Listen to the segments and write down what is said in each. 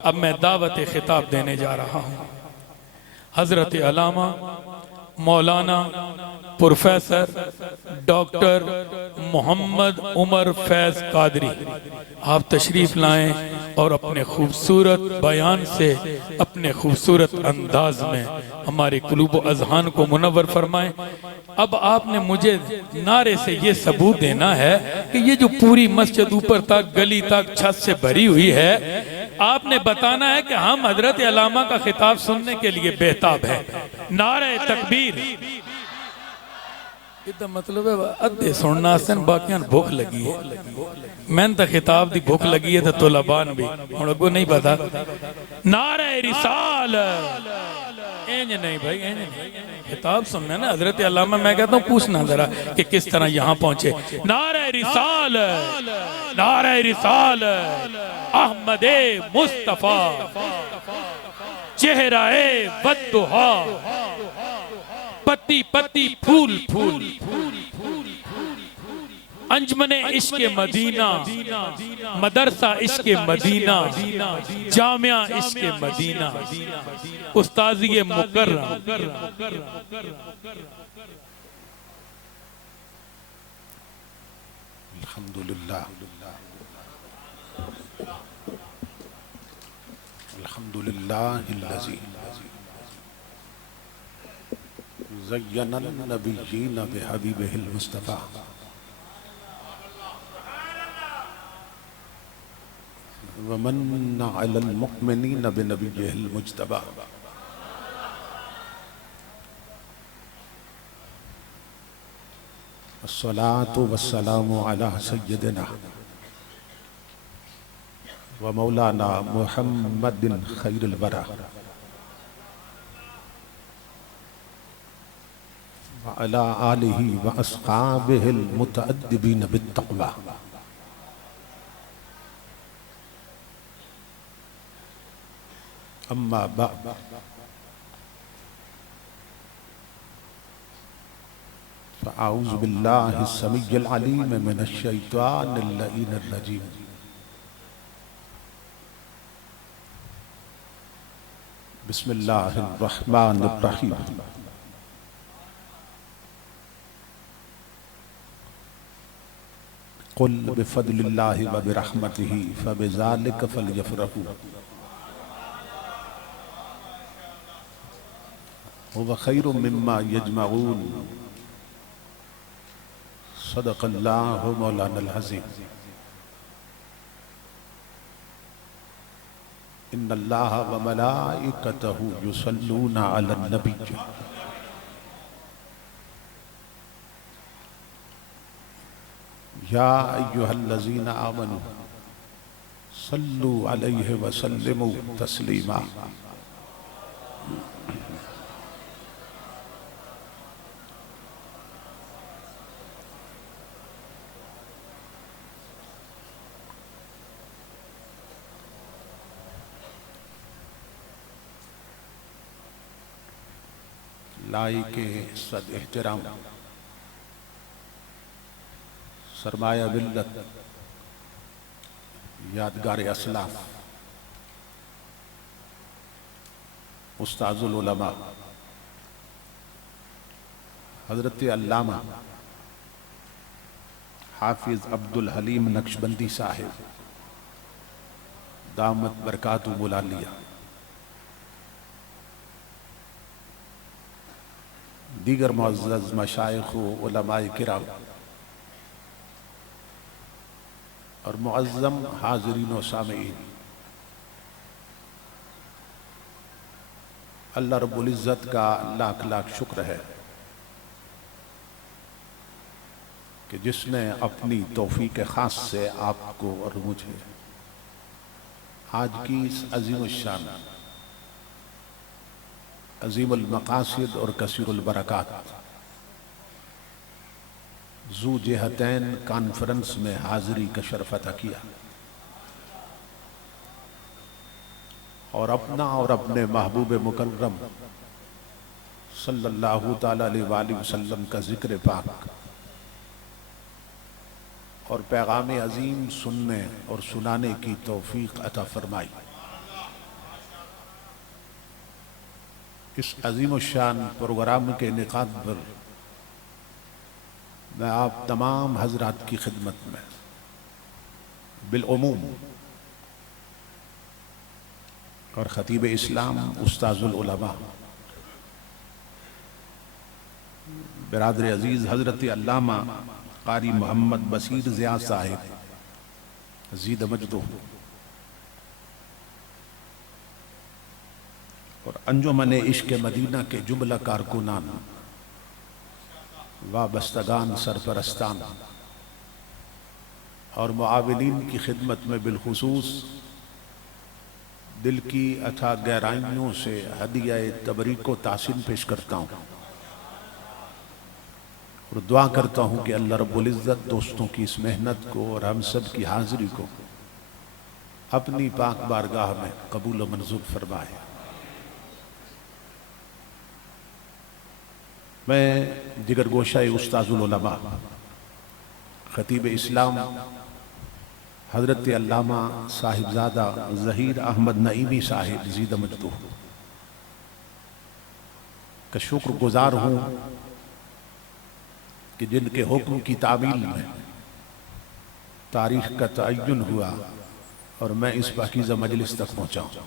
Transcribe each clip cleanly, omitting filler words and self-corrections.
अब मैं दावत खिताब देने जा रहा हूँ। हजरत अल्लामा मौलाना प्रोफेसर डॉक्टर मोहम्मद उमर फैज कादरी आप तशरीफ लाएं और अपने खूबसूरत बयान से, अपने खूबसूरत अंदाज में हमारे कुलूब व अज़हान को मुनव्वर फरमाएं। अब आपने मुझे नारे से ये सबूत देना है कि ये जो पूरी मस्जिद ऊपर तक गली तक छत से भरी हुई है, आपने बताना है कि हम हजरत अल्लामा का खिताब सुनने के लिए बेताब है। नारे तकबीर। इतना मतलब है अद्धे सुनना सन बाकियां भूख लगी है। मैंने तो खिताब दी भूख लगी है तो तुलबान भी हुण अगो नहीं पता। नारे रिसाल इंज नहीं भाई, इंज नहीं, खिताब सुनना ना हजरत अल्लामा। मैं कहता हूँ पूछना जरा कि किस तरह यहाँ पहुंचे। नारे रिसाल, नारे रिसाल, अहमदे मुस्तफा, चेहराए बद्दुहा, पत्ती पत्ती फूल फूल, अंजमने इश्क़े मदीना, मदरसा इश्क़े मदीना, जामिया इश्क़े मदीना, उस्ताज़ी मुकर्रम। अल्हम्दुलिल्लाह, अल्हम्दुलिल्लाहिल्लज़ी ज़य्यनन नबिय्यीन बिहबीबिहिल मुस्तफ़ा व मन्ना अलल मुअ्मिनीन बिनबिय्यिहिल मुज्तबा। अस्सलातु वस्सलामु अला सय्यदिना व मौलाना मुहम्मदिन खैरुल वरा व अला आलिहि व अस्हाबिहिल मुतअद्दिबीन बित्तक़वा। अम्मा बअद, फ़अऊज़ु बिल्लाहि समीइल अलीम मिनश शैतानिर लईनिर रजीम। बिस्मिल्लाहिर रहमानिर रहीम। कुल बिफ़ज़लिल्लाहि व बिरहमतिही फ़बिज़ालिका फ़लयफ़रहू हुव खैरुम मिम्मा यजमऊन। सदक़ल्लाहु मौलानल अज़ीम। इन्नल्लाह व मलाइकतहु युसल्लूना अलन नबी या अय्युहल्लज़ीना आमनू सल्लू अलैहि व सल्लिमू तस्लीमा। लाइके सद एहतराम सरमाया बिल्लत यादगार असलाफ उस्ताजुल उलमा हजरत अल्लामा हाफिज अब्दुल हलीम नक्शबंदी साहिब दामत बरकातु मुलालिया, दीगर मुअज़्ज़ज़ मशाइख़ व उलमाए किराम और मुअज़्ज़म हाज़िरीन व सामीईन, अल्लाह रब्बुल इज़्ज़त का लाख लाख शुक्र है कि जिसने अपनी तौफ़ीक़ ख़ास से आपको और मुझे आज की इस अज़ीमुश शान, अज़ीमुल मक़ासिद और कसीरुल बरकात ज़ू जिहतैन कॉन्फ्रेंस में हाज़िरी का शरफ़ अता किया और अपना और अपने महबूब मुकर्रम सल्लल्लाहु ताला अलैहि वसल्लम का ज़िक्र पाक और पैगाम अज़ीम सुनने और सुनाने की तौफ़ीक़ अता फ़रमाई। इस अजीम शान प्रोग्राम के इनेकाद पर मैं आप तमाम हजरात की खिदमत में बिलउमूम और खतीब इस्लाम उस्ताजुल उलमा बिरादर अजीज हजरत अल्लामा कारी मोहम्मद बशीर ज़िया साहिब ज़ीद मजदो और अंजुमन इश्क मदीना के जुमला कारकुनान वाबस्तगान सरपरस्तान और मुआविनीन की खिदमत में बिलखुसूस दिल की अथा गहराइयों से हदिया तबरीक को तासीन पेश करता हूँ और दुआ करता हूँ कि अल्लाह रब्बुल इज़्ज़त दोस्तों की इस मेहनत को और हम सब की हाजिरी को अपनी पाक बारगाह में कबूल व मंजूर फरमाए। मैं जिगर गोशा उस्ताजुल उलमा खतीब इस्लाम हजरत अल्लामा साहिबजादा ज़हीर अहमद नईमी साहिब ज़ीद मजदू का शुक्रगुजार हूँ कि जिनके हुक्म की तामील में तारीख का तयन हुआ और मैं इस पाकीज़ा मजलिस तक पहुँचा हूँ।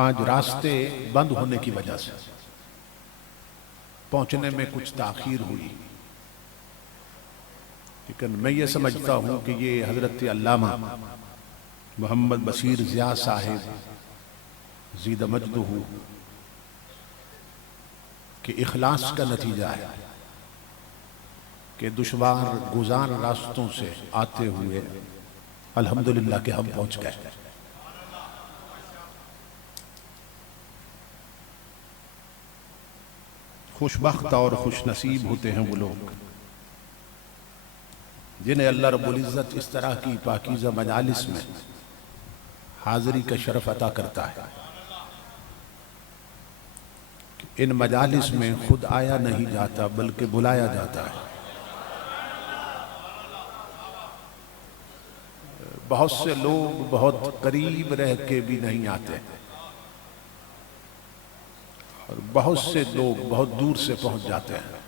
आज रास्ते बंद होने की वजह से पहुंचने में कुछ ताखीर हुई, लेकिन मैं ये समझता हूं कि ये हजरत अल्लामा मोहम्मद बशीर ज़िया साहिब ज़ीद मजदूहू के इखलास का नतीजा है कि दुश्वार गुजार रास्तों से आते हुए अल्हम्दुलिल्लाह के हम पहुंच गए। खुशबख्त और खुश नसीब होते हैं वो लोग जिन्हें अल्लाह रब्बुल इज़्ज़त इस तरह की पाकीज़ा मजालिस में हाज़िरी का शरफ अता करता है। इन मजालिस में खुद आया नहीं जाता बल्कि बुलाया जाता है। बहुत से लोग बहुत करीब रह के भी नहीं आते और बहुत से लोग बहुत दूर से पहुंच जाते हैं।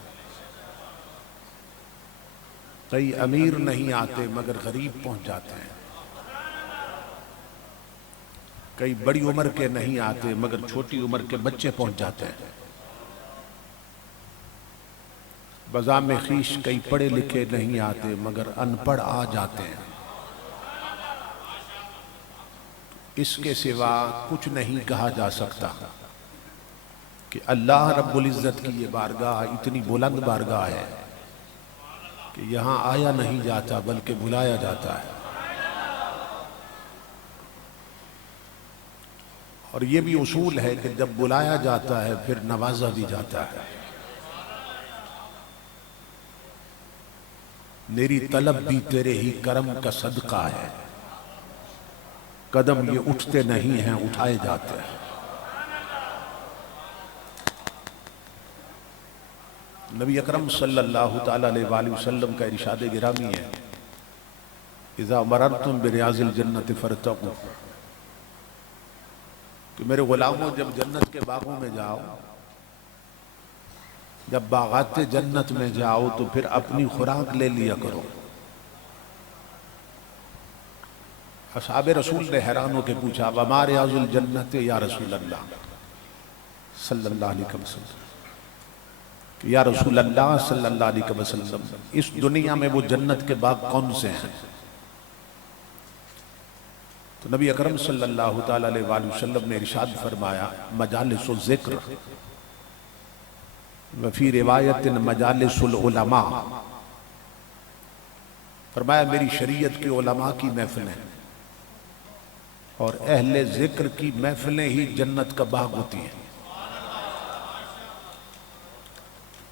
कई अमीर नहीं आते मगर गरीब पहुंच जाते हैं। कई बड़ी उम्र के नहीं आते मगर छोटी उम्र के बच्चे पहुंच जाते हैं। बज़ाम खीश कई पढ़े लिखे नहीं आते मगर अनपढ़ आ जाते हैं। इसके सिवा कुछ नहीं कहा जा सकता कि अल्लाह रब्बुल इज़्ज़त की ये बारगाह इतनी बुलंद बारगाह है कि यहाँ आया नहीं जाता बल्कि बुलाया जाता है। और ये भी उसूल है कि जब बुलाया जाता है फिर नवाजा भी जाता है। मेरी तलब भी तेरे ही करम का सदका है, कदम ये उठते नहीं हैं उठाए जाते हैं। नबी अकरम सल्लल्लाहु ताला अलैहि वसल्लम का इरशाद गिरामी है, इज़ा मररतुम बिरियाज़िल जन्नति फरतक़ू, कि मेरे गुलामों जब जन्नत के बागों में जाओ, जब बागाते जन्नत में जाओ तो फिर अपनी खुराक ले लिया करो। असहाब रसूल ने हैरान होकर पूछा, वमा रियाज़ुल जन्नत या रसूल अल्लाह सल्लल्लाहु अलैहि वसल्लम, या रसूल अल्लाह सल्लल्लाहु अलैहि वसल्लम इस दुनिया में वो जन्नत के बाग कौन से हैं? तो नबी अकरम सल्लल्लाहु ताला अलैहि वसल्लम ने इरशाद फरमाया, मजालिसुल ज़िक्र व फी रिवायतिन मजालिसुल उलमा, फरमाया मेरी शरीयत के उलमा की महफिलें और अहले ज़िक्र की महफिलें ही जन्नत का बाग होती हैं।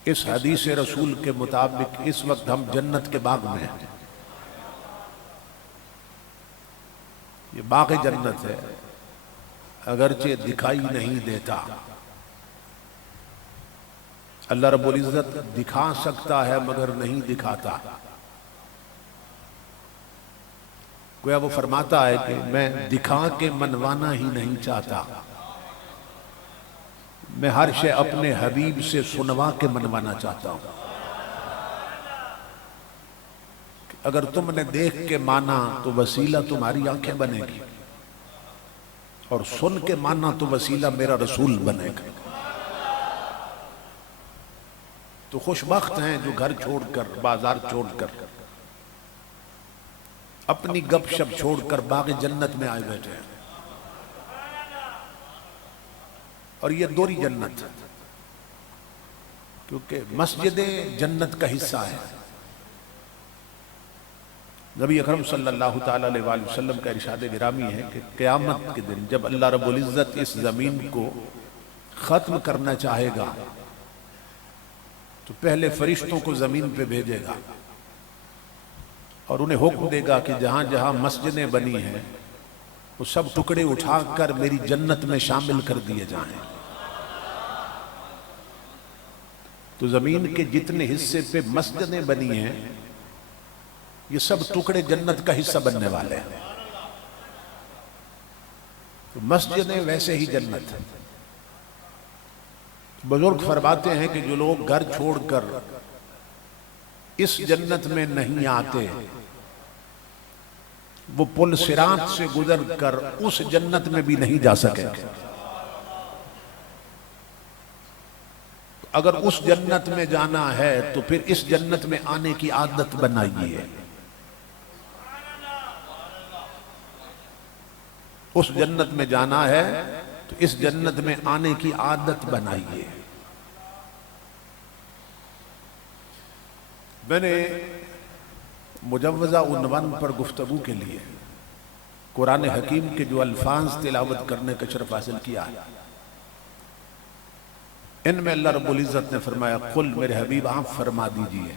इस हदीस रसूल के मुताबिक इस वक्त हम जन्नत के बाग में हैं। ये बाग जन्नत है, अगरचे दिखाई नहीं देता। अल्लाह रब्बुल इज़्ज़त दिखा सकता है मगर नहीं दिखाता। गोया वो फरमाता है कि मैं दिखा के मनवाना ही नहीं चाहता, मैं हर शे अपने हबीब से सुनवा के मनवाना चाहता हूं। अगर तुमने देख के माना तो वसीला तुम्हारी आंखें बनेगी, और सुन के माना तो वसीला मेरा रसूल बनेगा। तो खुशबख्त हैं जो घर छोड़कर, बाजार छोड़कर, अपनी गपशप छोड़कर बाग़ जन्नत में आए बैठे हैं। और ये दोहरी जन्नत, क्योंकि मस्जिदें जन्नत का हिस्सा है। नबी अकरम सल्लल्लाहु ताला अलैहि वसल्लम का इरशाद गिरामी है कि क़यामत के दिन जब अल्लाह रब्बुल इज़्ज़त इस ज़मीन को ख़त्म करना चाहेगा तो पहले फरिश्तों को ज़मीन पे भेजेगा और उन्हें हुक्म देगा कि जहाँ जहाँ मस्जिदें बनी हैं वो सब टुकड़े उठाकर मेरी जन्नत में शामिल कर दिए जाएं। तो ज़मीन के जितने हिस्से पे मस्जिदें बनी हैं ये सब टुकड़े जन्नत का हिस्सा बनने वाले हैं। तो मस्जिदें वैसे ही जन्नत है। बुजुर्ग फरमाते हैं कि जो लोग घर छोड़कर इस जन्नत में नहीं आते वो पुल सिरात से गुजर कर उस जन्नत में भी नहीं जा सकेंगे। अगर उस जन्नत में जाना है तो फिर इस जन्नत में आने की आदत बनाइए। उस जन्नत में जाना है तो इस जन्नत में आने की आदत बनाइए। मैंने मुजव्वज़ा उन्वान पर गुफ्तगू के लिए कुरान हकीम के जो अल्फाज तिलावत करने का शरफ हासिल किया है, इनमें अल्लाह रब्बुल इज़्ज़त ने फरमाया, कुल मेरे हबीब आप फरमा दीजिए,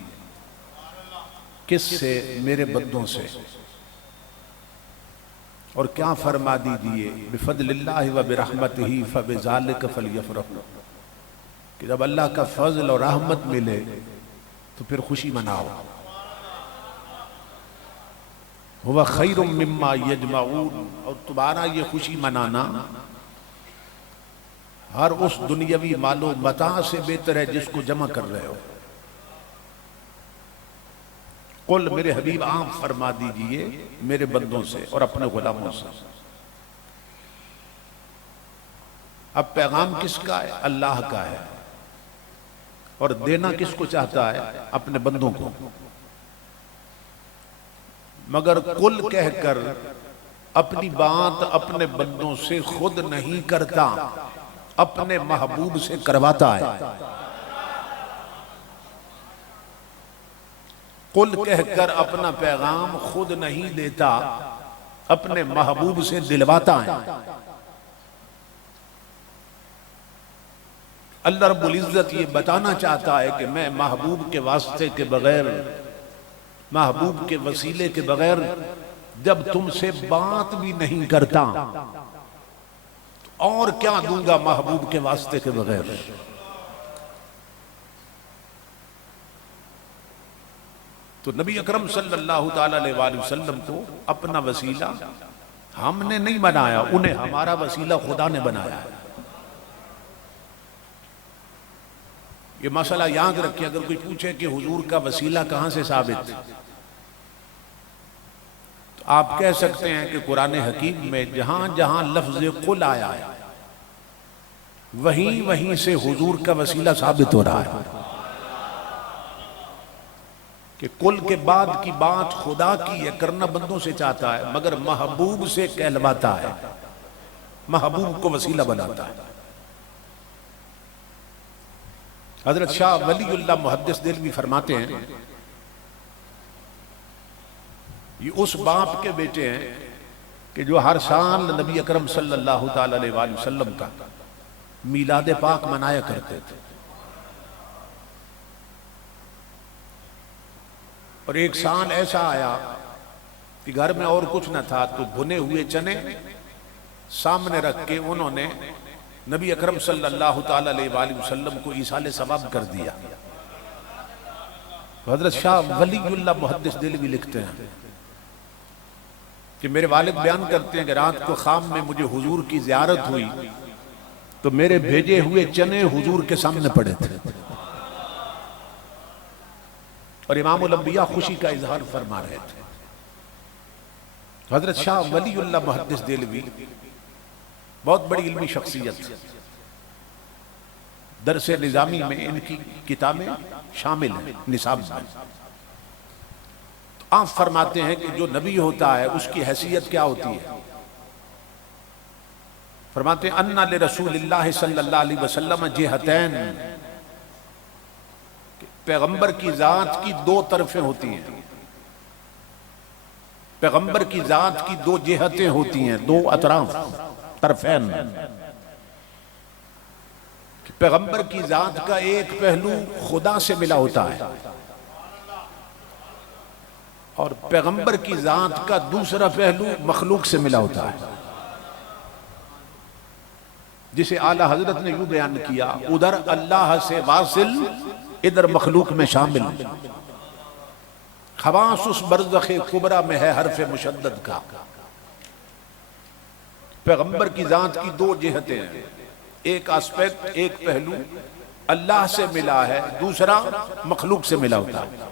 किससे? मेरे बंदों से। और क्या फरमा दीजिए? बिफज़लिल्लाहि व बिरहमतिही फबिज़ालिका फ़लयफ़रहू, कि जब अल्लाह का फजल और रहमत मिले तो फिर खुशी मनाओ। हुवा खैरुम मिम्मा यजमऊन, और तुम्हारा ये खुशी मनाना हर उस दुनियावी मालो मता से बेहतर है जिसको जमा कर रहे हो। कुल मेरे हबीब आप फरमा दीजिए मेरे बंदों से और अपने गुलामों से। अब पैगाम किसका है? अल्लाह का है। और देना किसको चाहता है? अपने बंदों को। मगर कुल कहकर अपनी बात अपने बंदों से खुद नहीं करता, अपने महबूब से करवाता है। कुल कहकर अपना पैगाम खुद नहीं देता, अपने महबूब से दिलवाता है। अल्लाह रब्बुल इज़्ज़त ये बताना चाहता है कि मैं महबूब के वास्ते के बगैर, महबूब के वसीले के बगैर जब तुमसे बात भी नहीं करता तो और क्या दूंगा महबूब के वास्ते के बगैर। तो नबी अकरम सल्लल्लाहु ताला अलैहि वसल्लम को अपना वसीला हमने नहीं बनाया, उन्हें हमारा वसीला खुदा ने बनाया है। ये मसला याद रखिए। अगर कोई पूछे कि हुजूर का वसीला कहां से साबित, तो आप कह सकते हैं कि कुरान हकीम में जहां जहां लफ्ज कुल आया है वहीं वहीं से हुजूर का वसीला साबित हो रहा है कि कुल के बाद की बात खुदा की है, करना बंदों से चाहता है, मगर महबूब से कहलवाता है, महबूब को वसीला बनाता है। हजरत शाह वलीउल्लाह मुहद्दिस दिल्वी फरमाते हैं, ये उस बाप के बेटे हैं कि जो हर साल नबी अकरम सल्लल्लाहु ताला अलैहि वसल्लम का मीलाद पाक मनाया करते थे। और एक साल ऐसा आया कि घर में और कुछ न था, तो भुने हुए चने सामने रख के उन्होंने नबी अकरम सल्लल्लाहु ताला अलैहि वसल्लम को ईसाले सवाब कर दिया। हजरत शाह वलीउल्लाह मुहद्दिस दिल्वी लिखते हैं, कि मेरे वालिद बयान करते हैं कि रात को ख्वाब में मुझे हुजूर की ज़ियारत हुई तो मेरे भेजे हुए चने हुजूर के सामने पड़े थे और इमामुल अंबिया खुशी का इजहार फरमा रहे थे। हजरत शाह वलीउल्लाह मुहद्दिस देलवी बहुत बड़ी इल्मी शख्सियत, दरसे निजामी में इनकी किताबें शामिल हैं निसाब में। तो आप फरमाते हैं कि जो नबी होता है उसकी हैसियत क्या होती है? फरमाते हैं अन्ना ले रसूलिल्लाह सल्लल्लाहु अलैहि वसल्लम जिहतैन, पैगंबर की जात की दो तरफें होती हैं, पैगंबर की जात की दो जिहतें होती हैं, दो अतराफ, तरफैन। पैगंबर की जात का एक पहलू खुदा से मिला होता है और पैगंबर की जात का दूसरा पहलू मखलूक से मिला होता है, जिसे आला हजरत ने यूं बयान किया, उधर अल्लाह से वासिल इधर मखलूक में शामिल। खवास उस बरज़ख़े कुबरा में है हरफ़े मुशद्दद का। पैगंबर की जात की दो जिहतें हैं, एक एस्पेक्ट, एक पहलू अल्लाह से मिला है, दूसरा मखलूक से मिला होता है।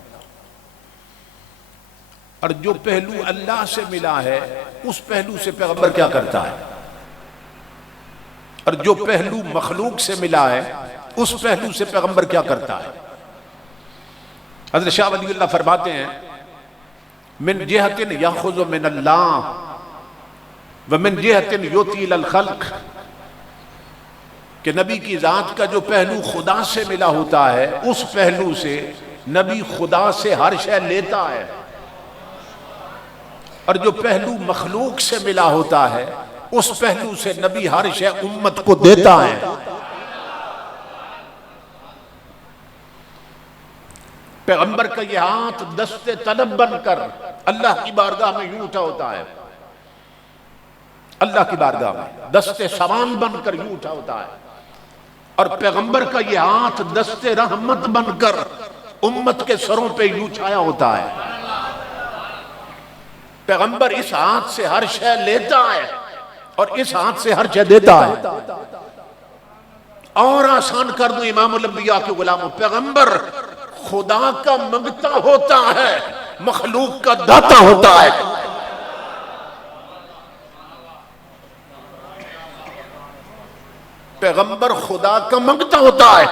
और जो पहलू अल्लाह से मिला है उस पहलू से पैगंबर क्या करता है, और जो पहलू मखलूक से मिला है उस पहलू से पैगंबर क्या करता है। हज़रत शाह वलीउल्लाह फरमाते हैं मिन जिहतिन याखुज़ु मिनल्लाह व मिन जिहतिन युती इलल खल्क़, कि नबी की जात का जो पहलू खुदा से मिला होता है उस पहलू से नबी खुदा से हर शय लेता है, और जो पहलू मखलूक से मिला होता है उस पहलू से नबी हर शय उम्मत को देता है। पैगंबर का ये हाथ दस्ते तलब बनकर अल्लाह की बारगाह में यूं उठा होता है, अल्लाह की बारगाह में दस्ते सवान बनकर यूं उठा होता है, और पैगंबर का ये हाथ दस्ते रहमत बनकर उम्मत के सरों पे यूं छाया होता है। पैगंबर इस हाथ से हर शय लेता है और इस हाथ से हर शय देता है। और आसान कर दूं इमामुल अंबिया के गुलामों, पैगंबर खुदा का मंगता होता है, मखलूक का दाता होता है। पैगंबर खुदा का मंगता होता है,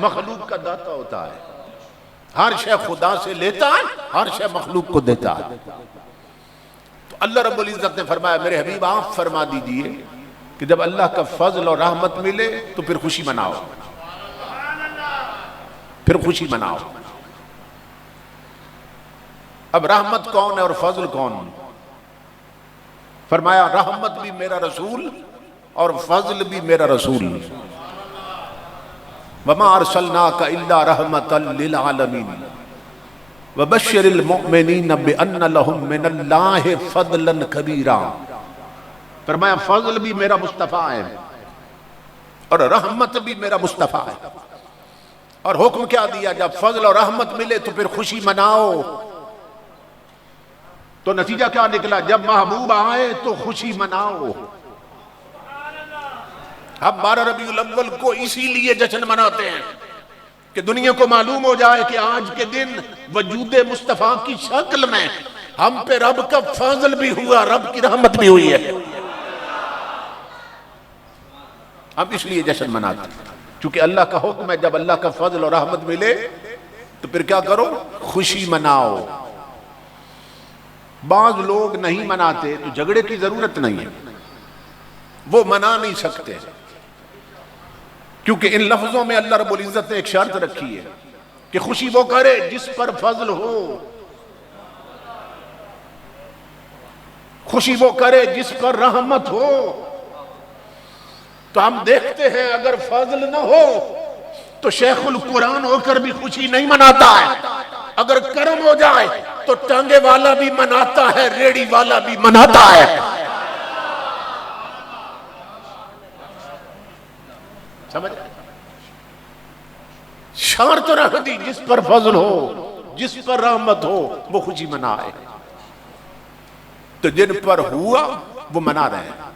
मखलूक का दाता होता है। हर शय खुदा से लेता है, हर शय मखलूक को देता है। तो अल्लाह रब्बुल इज्जत ने फरमाया, मेरे हबीब आप फरमा दीजिए कि जब अल्लाह का फजल और रहमत मिले तो फिर खुशी मनाओ, फिर खुशी मनाओ। अब रहमत कौन है और फजल कौन? फरमाया रहमत भी मेरा रसूल और फजल भी मेरा रसूल। वमा अरसलनाका इल्ला रहमतल लिल आलमीन वबश्शिरिल मुमिनीन बिअन्न लहुम मिनल्लाहि फदलन कबीरा। फरमाया फजल भी मेरा मुस्तफा है और रहमत भी मेरा मुस्तफा है। और हुक्म क्या दिया, जब फजल और रहमत मिले तो फिर खुशी मनाओ। तो नतीजा क्या निकला, जब महबूब आए तो खुशी मनाओ। हम 12 रबीउल अव्वल को इसीलिए जश्न मनाते हैं कि दुनिया को मालूम हो जाए कि आज के दिन वजूद मुस्तफा की शक्ल में हम पे रब का फजल भी हुआ, रब की रहमत भी हुई है। हम इसलिए जश्न मनाते हैं क्योंकि अल्लाह का हुक्म है, जब अल्लाह का फजल और रहमत मिले तो फिर क्या करो, खुशी मनाओ। बाज लोग नहीं मनाते तो झगड़े की जरूरत नहीं है, वो मना नहीं सकते क्योंकि इन लफ्जों में अल्लाह रब्बुल इज्जत ने एक शर्त रखी है कि खुशी वो करे जिस पर फजल हो, खुशी वो करे जिस पर रहमत हो। तो हम देखते हैं अगर फजल न हो तो शेखुल कुरान होकर भी खुशी नहीं मनाता है, अगर करम हो जाए तो टांगे वाला भी मनाता है, रेड़ी वाला भी मनाता है। समझ, शर्त रख दी जिस पर फजल हो, जिस पर रहमत हो वो खुशी मनाए। तो जिन पर हुआ वो मना रहे हैं।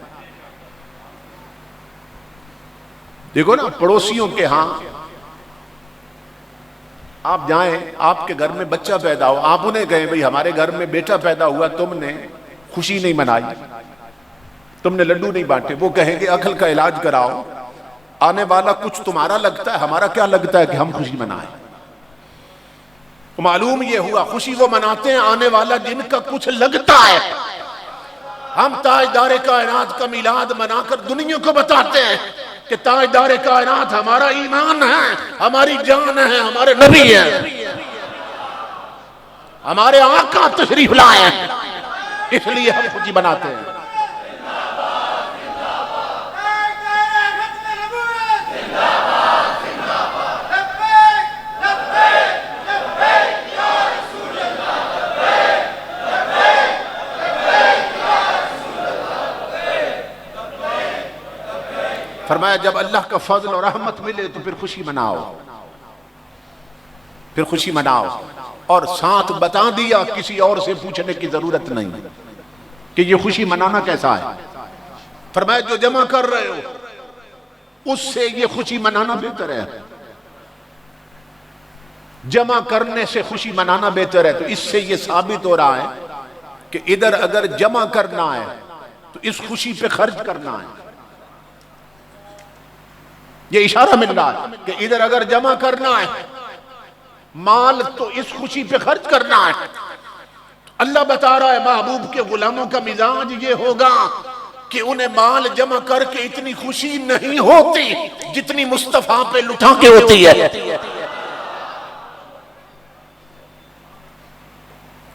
देखो ना, पड़ोसियों के यहां आप जाएं, आपके घर में बच्चा पैदा हो, आप उन्हें कहें भाई हमारे घर में बेटा पैदा हुआ, तुमने खुशी नहीं मनाई, तुमने लड्डू नहीं बांटे, वो कहेंगे अकल का इलाज कराओ, आने वाला कुछ तुम्हारा लगता है, हमारा क्या लगता है कि हम खुशी मनाएं। तो मालूम ये हुआ खुशी वो मनाते हैं आने वाला जिनका कुछ लगता है। हम ताजदारे कायनात का मिलाद मनाकर दुनिया को बताते हैं कि ताजदारे कायनात हमारा ईमान है, हमारी जान है, हमारे नबी है, हमारे आका तशरीफ लाए हैं, इसलिए हम खुशी मनाते हैं। फरमाया जब अल्लाह का फजल और रहमत मिले तो फिर खुशी मनाओ, फिर खुशी मनाओ। और साथ बता दिया, किसी और से पूछने की जरूरत नहीं कि ये खुशी मनाना कैसा है। फरमाया जो जमा कर रहे हो उससे ये खुशी मनाना बेहतर है, जमा करने से खुशी मनाना बेहतर है। तो इससे ये साबित हो रहा है कि इधर अगर जमा करना है तो इस खुशी पे खर्च करना है। ये इशारा मिल रहा है कि इधर अगर जमा करना है माल तो इस खुशी पे खर्च करना है। अल्लाह बता रहा है महबूब के गुलामों का मिजाज ये होगा कि उन्हें माल जमा करके इतनी खुशी नहीं होती जितनी मुस्तफा पे लुटा के होती है।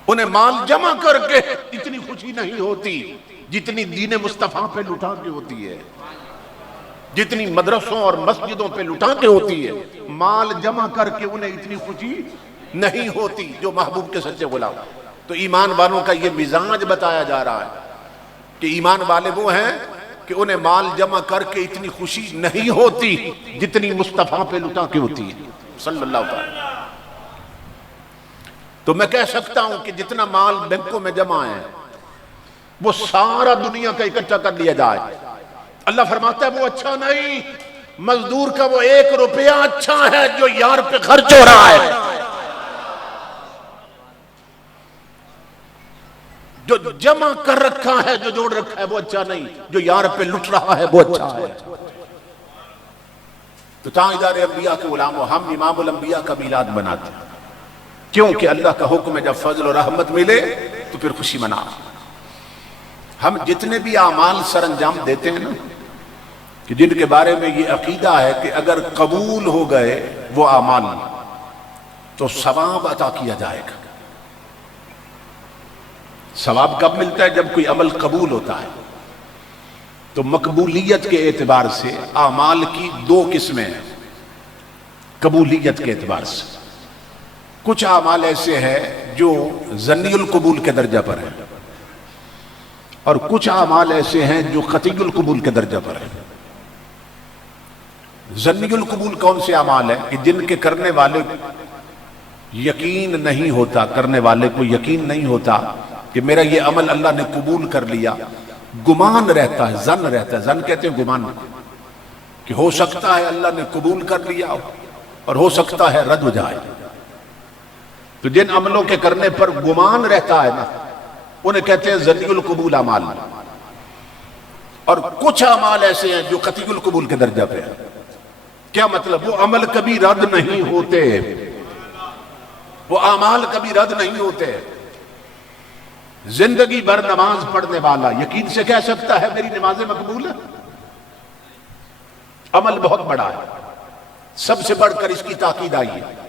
उन्हें माल जमा करके इतनी खुशी नहीं होती जितनी दीन मुस्तफा पे लुटा के होती है, जितनी मदरसों और मस्जिदों पे लुटा के होती है। माल जमा करके उन्हें इतनी खुशी नहीं होती जो महबूब के सच्चे गुलाम। तो ईमान वालों का ये मिजाज बताया जा रहा है कि ईमान वाले वो हैं कि उन्हें माल जमा करके इतनी खुशी नहीं होती जितनी मुस्तफा पे लुटा के होती है सल्लल्लाहु अलैहि वसल्लम। तो मैं कह सकता हूं कि जितना माल बैंकों में जमा है वो सारा दुनिया का इकट्ठा कर लिया जाए, अल्लाह फरमाता है वो अच्छा नहीं, मजदूर का वो 1 रुपया अच्छा है जो यार पे खर्च हो रहा है। जो जमा कर रखा है, जो जोड़ रखा है वो अच्छा नहीं, जो यार पे लुट रहा है वो अच्छा है। तो ताजदार अंबिया के गुलामों, हम इमामुल अंबिया का मिलाद मनाते हैं क्योंकि अल्लाह का हुक्म है जब फजल और रहमत मिले तो फिर खुशी मना। हम जितने भी आमाल सर अंजाम देते हैं ना कि जिनके बारे में ये अकीदा है कि अगर कबूल हो गए वो आमाल तो सवाब अता किया जाएगा। सवाब कब मिलता है? जब कोई अमल कबूल होता है। तो मकबूलियत के एतबार से आमाल की 2 किस्में हैं कबूलियत के एतबार से। कुछ आमाल ऐसे हैं जो ज़न्नियुल कबूल के दर्जा पर है और कुछ आमाल ऐसे हैं जो क़तईयुल कबूल के दर्जा पर है। ज़न्नियुल कबूल कौन से आमाल है कि जिनके करने वाले यकीन नहीं होता, करने वाले को यकीन नहीं होता कि मेरा ये अमल अल्लाह ने कबूल कर लिया, गुमान रहता है, जन रहता है। जन कहते हैं गुमान कि हो सकता है अल्लाह ने कबूल कर लिया और हो सकता है रद्द हो जाए। तो जिन अमलों के करने पर गुमान रहता है ना उन्हें कहते हैं ज़न्नियुल कबूल अमाल। और कुछ अमाल ऐसे हैं जो क़तईयुल कबूल के दर्जा पे है। क्या मतलब? वो अमल कभी रद्द नहीं होते, वो अमाल कभी रद्द नहीं होते। जिंदगी भर नमाज पढ़ने वाला यकीन से कह सकता है मेरी नमाजें मकबूल है। अमल बहुत बड़ा है, सबसे बढ़कर इसकी ताकीद आई है।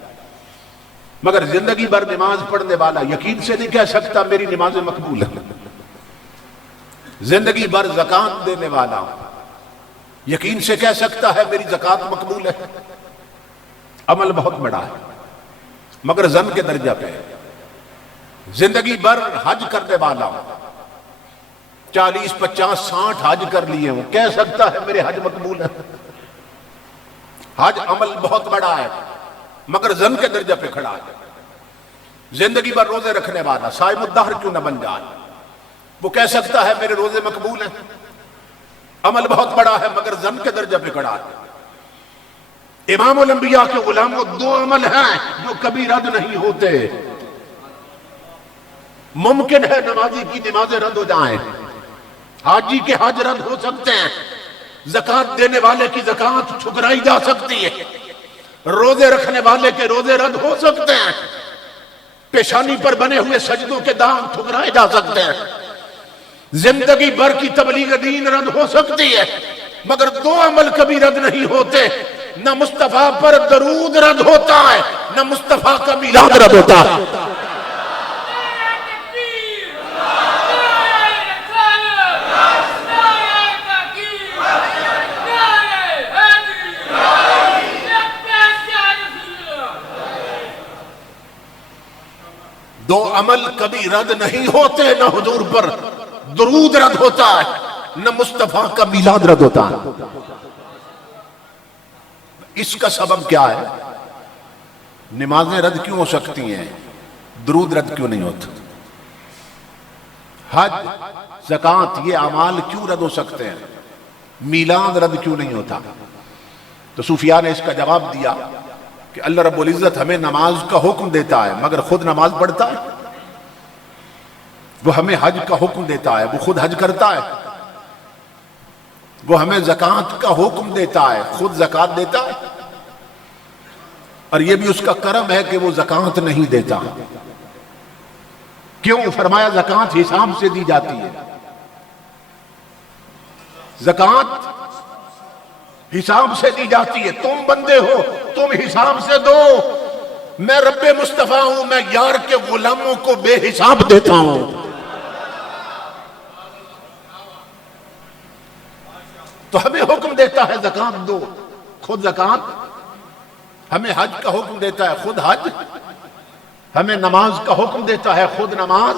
मगर जिंदगी भर नमाज पढ़ने वाला यकीन से नहीं कह सकता मेरी नमाजें मकबूल है। जिंदगी भर ज़कात देने वाला यकीन से कह सकता है मेरी ज़कात मकबूल है। अमल बहुत बड़ा है मगर जन के दर्जा पे है। जिंदगी भर हज करने वाला 40, 50, 60 हज कर लिए वो कह सकता है मेरे हज मकबूल है। हज अमल बहुत बड़ा है मगर जन के दर्जा पे खड़ा है। जिंदगी भर रोजे रखने वाला साहिबुद्दहर क्यों न बन जाए वो कह सकता है मेरे रोजे मकबूल हैं, अमल बहुत बड़ा है, मगर जन के दर्जे पे खड़ा है। इमामुल अंबिया के गुलामों, दो अमल हैं जो कभी रद्द नहीं होते। मुमकिन है नमाजी की नमाजें रद्द हो जाएं, हाजी के हज रद्द हो सकते हैं, ज़कात देने वाले की ज़कात ठुकराई जा सकती है, रोजे रखने वाले के रोजे रद्द हो सकते हैं, पेशानी पर बने हुए सजदों के दाग ठुकराए जा सकते हैं, जिंदगी भर की तबलीग दीन रद्द हो सकती है, मगर दो अमल कभी रद्द नहीं होते। न मुस्तफा पर दरूद रद्द होता है, न मुस्तफा का मिलाद रद्द होता है। दो अमल कभी रद्द नहीं होते, न हुजूर पर दरूद रद्द होता है, न मुस्तफा का मिलाद रद्द होता है। इसका सबब क्या है? नमाजें रद्द क्यों हो सकती हैं, दरूद रद्द क्यों नहीं होता? हज, ज़कात, ये अमाल क्यों रद्द हो सकते हैं, मिलाद रद्द क्यों नहीं होता? तो सूफिया ने इसका जवाब दिया कि अल्लाह रब्बुल इज्जत हमें नमाज का हुक्म देता है, मगर खुद नमाज पढ़ता है। वो हमें हज का हुक्म देता है, वो खुद हज करता है। वो हमें ज़कात का हुक्म देता है, खुद ज़कात देता है। और ये भी उसका करम है कि वो ज़कात नहीं देता। क्यों? फरमाया ज़कात हिसाब से दी जाती है, ज़कात हिसाब से दी जाती है। तुम बंदे हो, तुम हिसाब से दो। मैं रब्बे मुस्तफा हूं, मैं यार के गुलामों को बेहिसाब देता हूं। तो हमें हुक्म देता है ज़कात दो, खुद ज़कात। हमें हज का हुक्म देता है, खुद हज। हमें नमाज का हुक्म देता है, खुद नमाज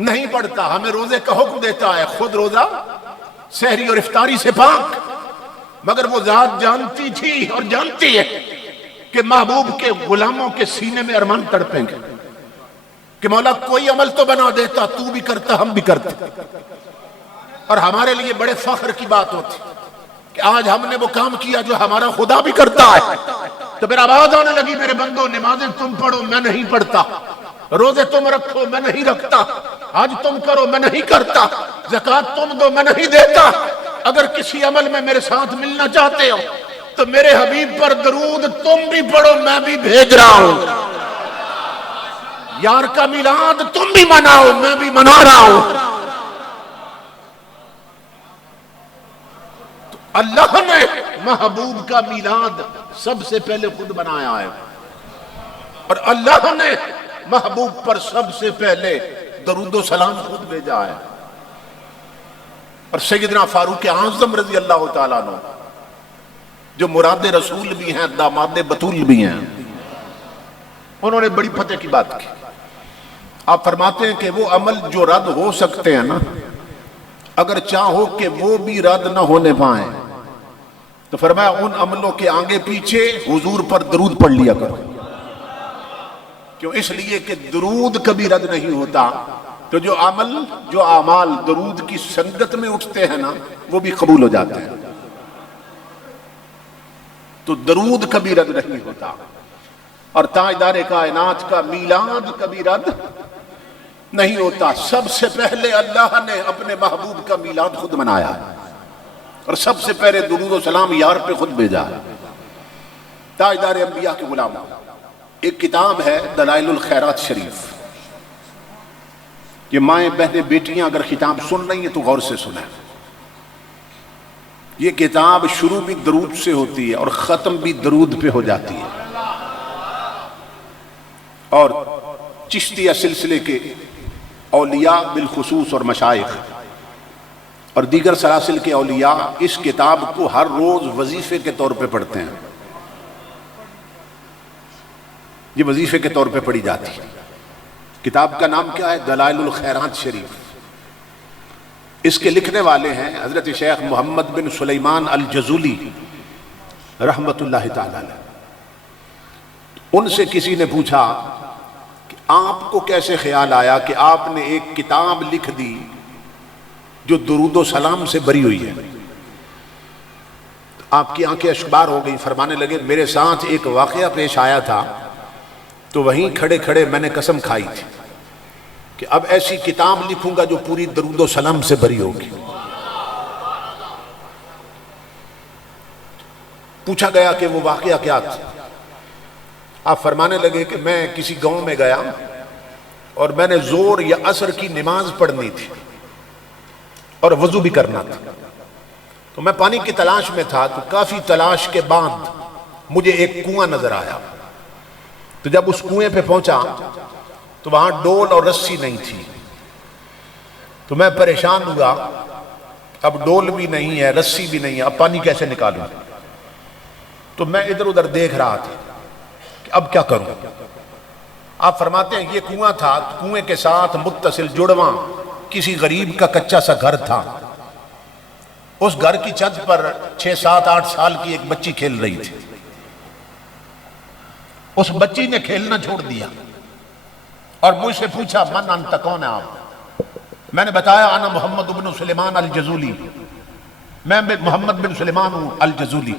नहीं पढ़ता। हमें रोजे का हुक्म देता है, खुद रोजा सहरी और इफ्तारी से पाक। मगर वो जात जानती थी और जानती है कि महबूब के गुलामों के सीने में अरमान तड़पेंगे कि मौला कोई अमल तो बना देता, तू भी करता, हम भी करते। और हमारे लिए बड़े फख्र की बात होती कि आज हमने वो काम किया जो हमारा खुदा भी करता है। तो फिर आवाज आने लगी, मेरे बंदो, नमाजें तुम पढ़ो, मैं नहीं पढ़ता। रोजे तुम रखो, मैं नहीं रखता। हज तुम करो, मैं नहीं करता। ज़कात तुम दो, मैं नहीं देता। अगर किसी अमल में मेरे साथ मिलना चाहते हो तो मेरे हबीब पर दरूद तुम भी पढ़ो, मैं भी भेज रहा हूं। यार का मिलाद तुम भी मनाओ, मैं भी मना रहा हूं। तो अल्लाह ने महबूब का मिलाद सबसे पहले खुद बनाया है, और अल्लाह ने महबूब पर सबसे पहले दरूद सलाम खुद भेजा है। और सैयदना फारूक आज़म रजी अल्लाह तआला अन्हु, जो मुराद रसूल भी हैं, दामाद बतूल भी हैं, उन्होंने बड़ी फतेह की बात की। आप फरमाते हैं कि वो अमल जो रद्द हो सकते हैं ना, अगर चाहो कि वो भी रद्द ना होने पाए तो फरमाया उन अमलों के आगे पीछे हुजूर पर दरूद पढ़ लिया करो। क्यों? इसलिए कि दरूद कभी रद्द नहीं होता। तो जो अमल, जो आमाल दरूद की संगत में उठते हैं ना, वो भी कबूल हो जाते हैं। तो दरूद कभी रद्द नहीं होता। और ताजदार कायनात का मीलाद कभी रद्द नहीं होता। सबसे पहले अल्लाह ने अपने महबूब का मीलाद खुद मनाया है, और सबसे पहले दुरूद और सलाम यार पे खुद भेजा है। ताजदार अंबिया के गुलाम, एक किताब है दलाइलुल खैरात शरीफ। ये माएँ बहनें बेटियां अगर किताब सुन रही हैं तो गौर से सुना। ये किताब शुरू भी दरूद से होती है और ख़त्म भी दरूद पे हो जाती है। और चिश्तिया सिलसिले के औलिया बिलखुसूस और मशाइख और दीगर सलासिल के औलिया इस किताब को हर रोज वजीफे के तौर पे पढ़ते हैं। ये वजीफे के तौर पे पढ़ी जाती है। किताब का नाम क्या है? दलाइलुल खैरात शरीफ। इसके लिखने वाले हैं हजरत शेख मोहम्मद बिन सुलेमान अल जज़ूली रहमतुल्लाह ताला अलैह। उनसे किसी ने पूछा कि आपको कैसे ख्याल आया कि आपने एक किताब लिख दी जो दुरूदो सलाम से भरी हुई है? आपकी आंखें अश्कबार हो गई। फरमाने लगे मेरे साथ एक वाकया पेश आया था, तो वहीं खड़े खड़े मैंने कसम खाई थी कि अब ऐसी किताब लिखूंगा जो पूरी दरूदो सलाम से भरी होगी। पूछा गया कि वो वाकया क्या था? आप फरमाने लगे कि मैं किसी गांव में गया और मैंने जोर या असर की नमाज पढ़नी थी और वजू भी करना था। तो मैं पानी की तलाश में था, तो काफी तलाश के बाद मुझे एक कुआं नजर आया। तो जब उस कुएं पे पहुंचा तो वहां डोल और रस्सी नहीं थी। तो मैं परेशान हुआ, अब डोल भी नहीं है, रस्सी भी नहीं है, अब पानी कैसे निकालूं? तो मैं इधर उधर देख रहा था कि अब क्या करूं। आप फरमाते हैं ये कुआं था, कुएं के साथ मुत्तसिल जुड़वा किसी गरीब का कच्चा सा घर था। उस घर की छत पर 6, 7, 8 साल की एक बच्ची खेल रही थी। उस बच्ची ने खेलना छोड़ दिया और मुझसे पूछा मन अंत, कौन है आप? मैंने बताया अना मोहम्मद बिन सुलेमान अल जजूली, मैं मोहम्मद बिन सुलेमान हूं अल जजूली।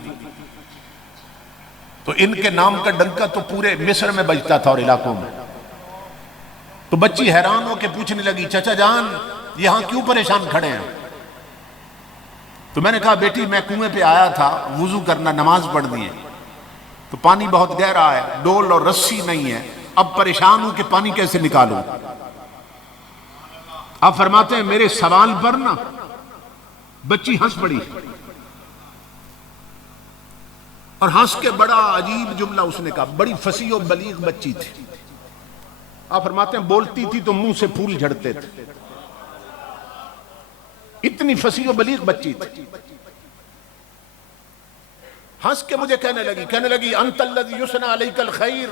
तो इनके नाम का डंका तो पूरे मिस्र में बजता था और इलाकों में। तो बच्ची हैरान होकर पूछने लगी, चाचा जान यहां क्यों परेशान खड़े हैं? तो मैंने कहा बेटी मैं कुएं पे आया था वुजू करना, नमाज पढ़नी है, तो पानी बहुत गहरा है, डोल और रस्सी नहीं है, अब परेशान हूं कि पानी कैसे निकालूं। आप फरमाते हैं मेरे सवाल पर ना बच्ची हंस पड़ी और हंस के बड़ा अजीब जुमला उसने कहा। बड़ी फसीह और बलीग बच्ची थी। आप फरमाते हैं बोलती थी तो मुंह से फूल झड़ते थे, इतनी फसीह और बलीग बच्ची थी। हंस के मुझे कहने लगी अंतल्लज़ी युस्ना अलैकल खैर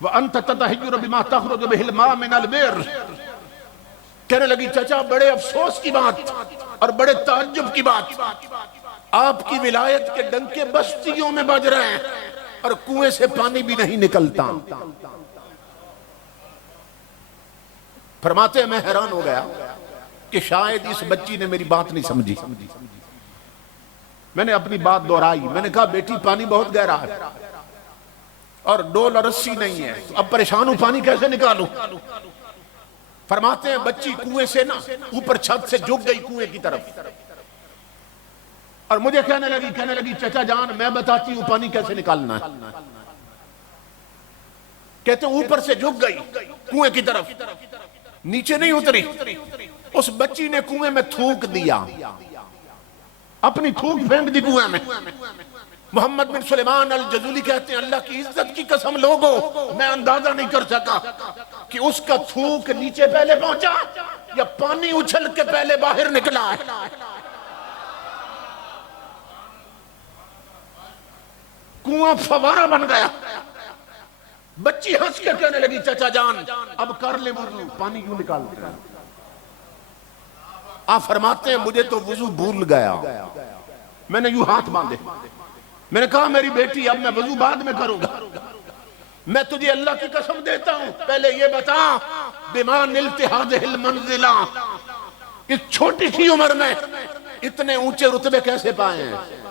व अंत ततहय्युर बिमा तखरुज बिहिल मा मिनल बिर। कहने लगी चाचा बड़े अफसोस की बात और बड़े ताज्जुब की बात, आपकी विलायत के डंके बस्तियों में बज रहे हैं और कुएं से पानी भी नहीं निकलता। फरमाते हैं मैं हैरान हो गया कि शायद इस बच्ची ने मेरी बात नहीं समझी। मैंने अपनी बात दोहराई, मैंने कहा बेटी पानी बहुत गहरा है और डोल और रस्सी नहीं है, अब परेशान हूं पानी कैसे निकालूं। फरमाते हैं बच्ची कुएं से ना ऊपर छत से झुक गई कुएं की तरफ और मुझे कहने लगी चाचा जान मैं बताती हूं पानी कैसे निकालना है। कहते ऊपर से झुक गई कुएं की तरफ, नीचे नहीं उतरी। उस बच्ची ने कुएं में थूक दिया, अपनी थूक फेंक दी कुएं में। मोहम्मद बिन सुलेमान अल जजूली कहते हैं अल्लाह की इज्जत की कसम लोगों, मैं अंदाजा नहीं कर सका कि उसका थूक नीचे पहले पहुंचा या पानी उछल के पहले बाहर निकला है। कुआं फवारा बन गया। बच्ची हंस के कहने लगी चाचा जान अब कर ले वुजू, पानी क्यों निकालते हैं? आप फरमाते हैं मुझे तो वुजू भूल गया। मैंने यूं हाथ बांधे, मैंने कहा मेरी बेटी अब मैं वुजू बाद में करूंगा, मैं तुझे अल्लाह की कसम देता हूं पहले ये बता बिमा निलते हाज़िहिल मंजिला, इस छोटी सी उम्र में इतने ऊंचे रुतबे कैसे पाए हैं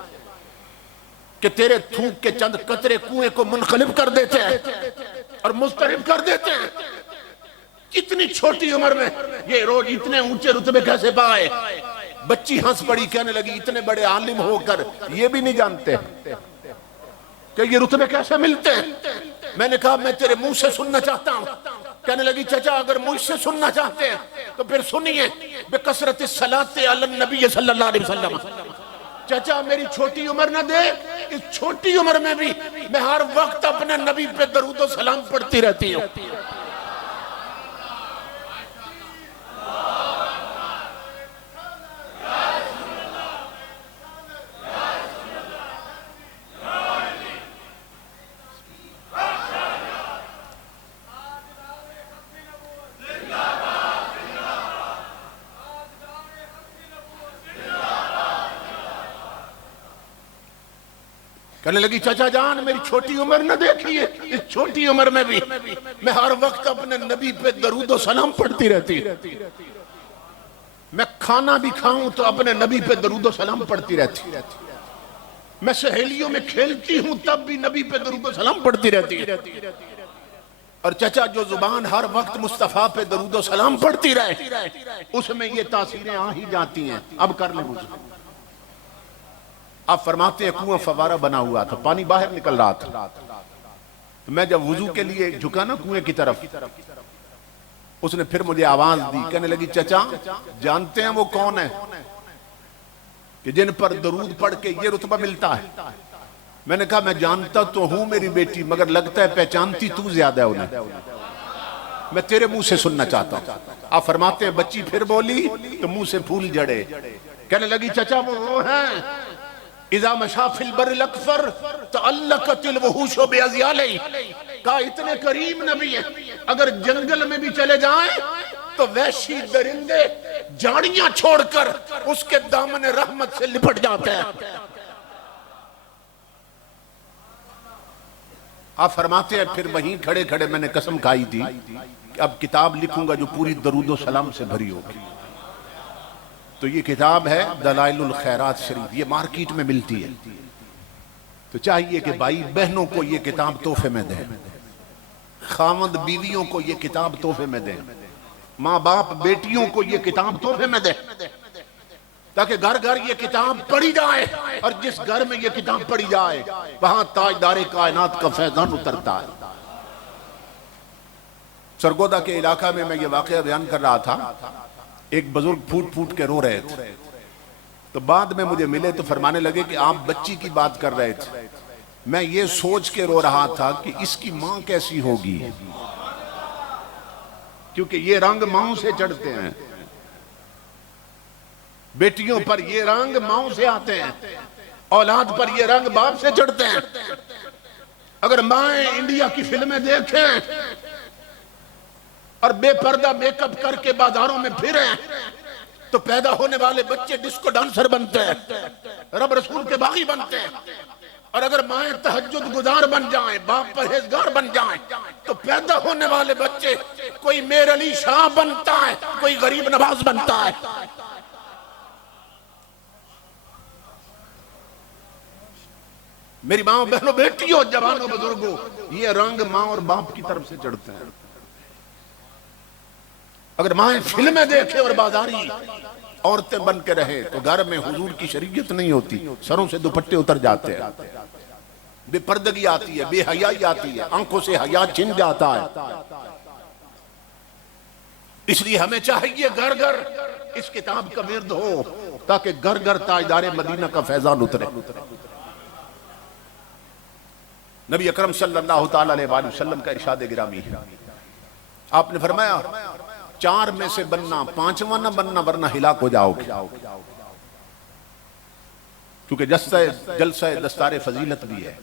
कि तेरे थूक के चंद कतरे कुएं को मुनकलिब कर देते हैं और मुस्तरिब कर देते हैं। इतनी छोटी उम्र में ये रोज इतने ऊंचे रुतबे कैसे पाए? बच्ची हंस पड़ी, कहने लगी इतने बड़े आलिम होकर ये भी नहीं जानते कि ये रुतबे कैसे मिलते हैं। मैंने कहा मैं तेरे मुंह से सुनना चाहता हूं। कहने लगी चाचा अगर मुझसे सुनना चाहते हैं तो फिर सुनिए बेकसरत सलाते अलन नबी सल्लल्लाहु अलैहि वसल्लम। चाचा मेरी छोटी उम्र ना दे, इस छोटी उम्र में भी मैं हर वक्त अपने नबी पे दरूद और सलाम पढ़ती रहती हूँ। कहने लगी चाचा जान मेरी छोटी उम्र न देखिए, इस छोटी उम्र में भी मैं हर वक्त अपने नबी पे दरूद और सलाम पढ़ती रहती। मैं खाना भी खाऊं तो अपने नबी पे दरूद और सलाम पढ़ती रहती। मैं सहेलियों में खेलती हूं तब भी नबी पे दरूद और सलाम पढ़ती रहती। और चाचा जो जुबान हर वक्त मुस्तफा पे दरूद और सलाम पढ़ती रहे उसमें ये तासीरें आ ही जाती हैं। अब कर ले मुझे। आप फरमाते हैं कुआं फवारा बना हुआ था, पानी बाहर निकल रहा था, तो मैं जब वुजू के लिए झुका ना कुएं की तरफ, उसने फिर मुझे आवाज दी। कहने लगी चचा जानते हैं वो कौन है कि जिन पर दरूद पढ़ के ये रुतबा मिलता है? मैंने कहा मैं जानता तो हूं मेरी बेटी, मगर लगता है पहचानती तू ज्यादा है उन्हें। मैं तेरे मुंह से सुनना चाहता हूं। आप फरमाते हैं बच्ची फिर बोली तो मुंह से फूल जड़े। कहने लगी चचा वो है इज़ा मशाफिल बरिल अकफर तअल्लक़तिल वहूशु बिअज़यालि। का इतने करीम नबी है, अगर जंगल में भी चले जाएं तो वैशी दरिंदे झाड़ियां छोड़कर उसके दामन रहमत से लिपट जाते हैं। आप फरमाते हैं फिर वहीं खड़े खड़े मैंने कसम खाई थी कि अब किताब लिखूंगा जो पूरी दरूद और सलाम से भरी होगी। तो ये किताब है दलाइलुल खैरात शरीफ, ये मार्केट में मिलती है। तो चाहिए कि भाई बहनों को ये किताब तोहफे में दें, खामद बीवियों को ये किताब तोहफे में दें, माँ बाप बेटियों को ये किताब तोहफे में दें, ताकि घर घर ये किताब पढ़ी जाए। और जिस घर में ये किताब पढ़ी जाए वहां ताजदारे कायनात का फैजान उतरता है। सरगोदा के इलाका में मैं ये वाकया बयान कर रहा था, एक बुजुर्ग फूट फूट के रो रहे थे। तो बाद में मुझे मिले तो फरमाने लगे कि आप बच्ची की बात कर रहे थे, मैं ये सोच के रो रहा था कि इसकी मां कैसी होगी, क्योंकि ये रंग माओ से चढ़ते हैं, बेटियों पर ये रंग माओ से आते हैं, औलाद पर ये रंग बाप से चढ़ते हैं। अगर माएं इंडिया की फिल्में देखें और बेपर्दा मेकअप करके बाजारों में फिरे तो पैदा होने वाले बच्चे डिस्को डांसर बनते हैं, रब रसूल के बागी बनते हैं। और अगर माएं तहज्जुद गुजार बन जाएं, बाप परहेजगार बन जाएं, तो पैदा होने वाले बच्चे कोई मेर अली शाह बनता है, कोई गरीब नवाज बनता है। मेरी माँ बहनों बेटियों जवानों बुजुर्गों, ये रंग माँ और बाप की तरफ से चढ़ते हैं। अगर माएं फिल्में देखे और बाजारी औरतें बन के रहे तो घर में हुजूर की शरीयत नहीं होती, सरों से दुपट्टे उतर जाते हैं, बेपर्दगी आती है, बेहयाई आती है, आंखों से हया छिन जाता है। इसलिए हमें चाहिए घर घर इस किताब का विर्द हो, ताकि घर घर ताजदारे मदीना का फैजान उतरे। नबी अकरम सल्लल्लाहु तआला अलैहि वसल्लम का इरशाद गिरामी है, आपने फरमाया चार में से बनना, पांचवा न बनना वरना हिलाक हो जाओगे। क्योंकि जलसा दस्तारे फजीलत भी है।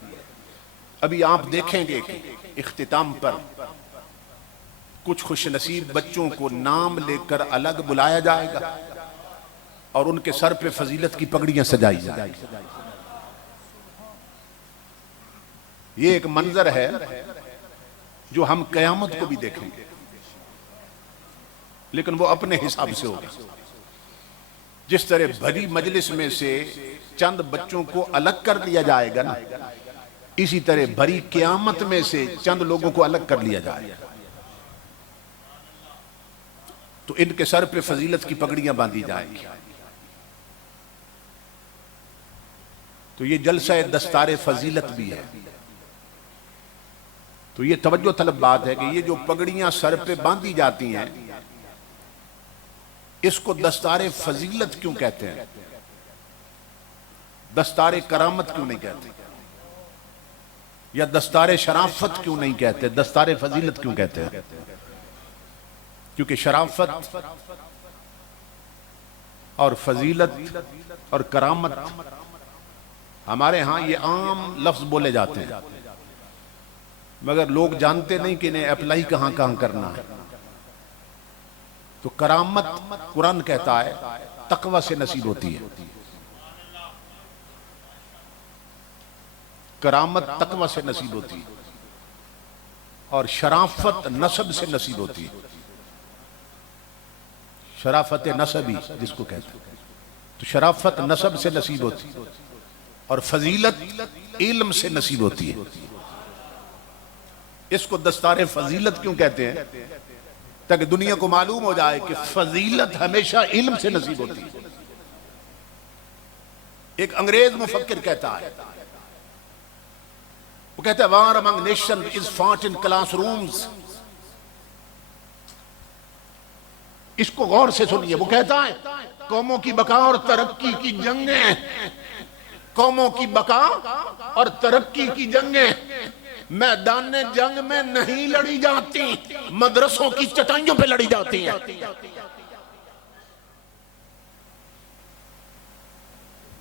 अभी आप देखेंगे कि इख्तिताम पर कुछ खुशनसीब बच्चों को नाम लेकर अलग बुलाया जाएगा और उनके सर पे फजीलत की पगड़ियां सजाई जाएगी। ये एक मंजर है जो हम कयामत को भी देखेंगे, लेकिन वो अपने हिसाब से होगा। जिस तरह भरी मजलिस में से चंद बच्चों को अलग कर दिया जाएगा ना, इसी तरह भरी क़यामत में से चंद लोगों को अलग कर लिया जाएगा। तो इनके सर पे फजीलत की पगड़ियां बांधी जाएंगी। तो ये जलसा दस्तारे फजीलत भी है। तो ये तवज्जो तलब बात है कि ये जो पगड़ियां सर पे बांधी जाती हैं, इसको दस्तारे फजीलत क्यों कहते हैं? दस्तारे करामत क्यों नहीं कहते? या दस्तारे शराफत क्यों नहीं कहते? दस्तारे फजीलत क्यों कहते हैं? क्योंकि शराफत और फजीलत और करामत हमारे यहां ये आम लफ्ज बोले जाते हैं, मगर लोग जानते नहीं कि इन्हें अप्लाई कहां कहां करना है। तो करामत कुरान कहता है तकवा से नसीब होती है। करामत तकवा से नसीब होती है और शराफत नसब से नसीब होती है। शराफत नसबी जिसको कहते हैं, तो शराफत नसब से नसीब होती है और फजीलत इल्म से नसीब होती है। इसको दस्तारे फजीलत क्यों कहते हैं? ताकि दुनिया को मालूम हो जाए कि फजीलत हमेशा इल्म से नसीब होती है। एक अंग्रेज मुफक्किर कहता है, वो कहता है war among nation is fought in classrooms. इसको गौर से सुनिए। वो कहता है कौमों की बका और तरक्की की जंगें, कौमों की बका और तरक्की की जंगें मैदान जंग में नहीं लड़ी जाती, मदरसों की चटाइयों पे लड़ी जाती हैं।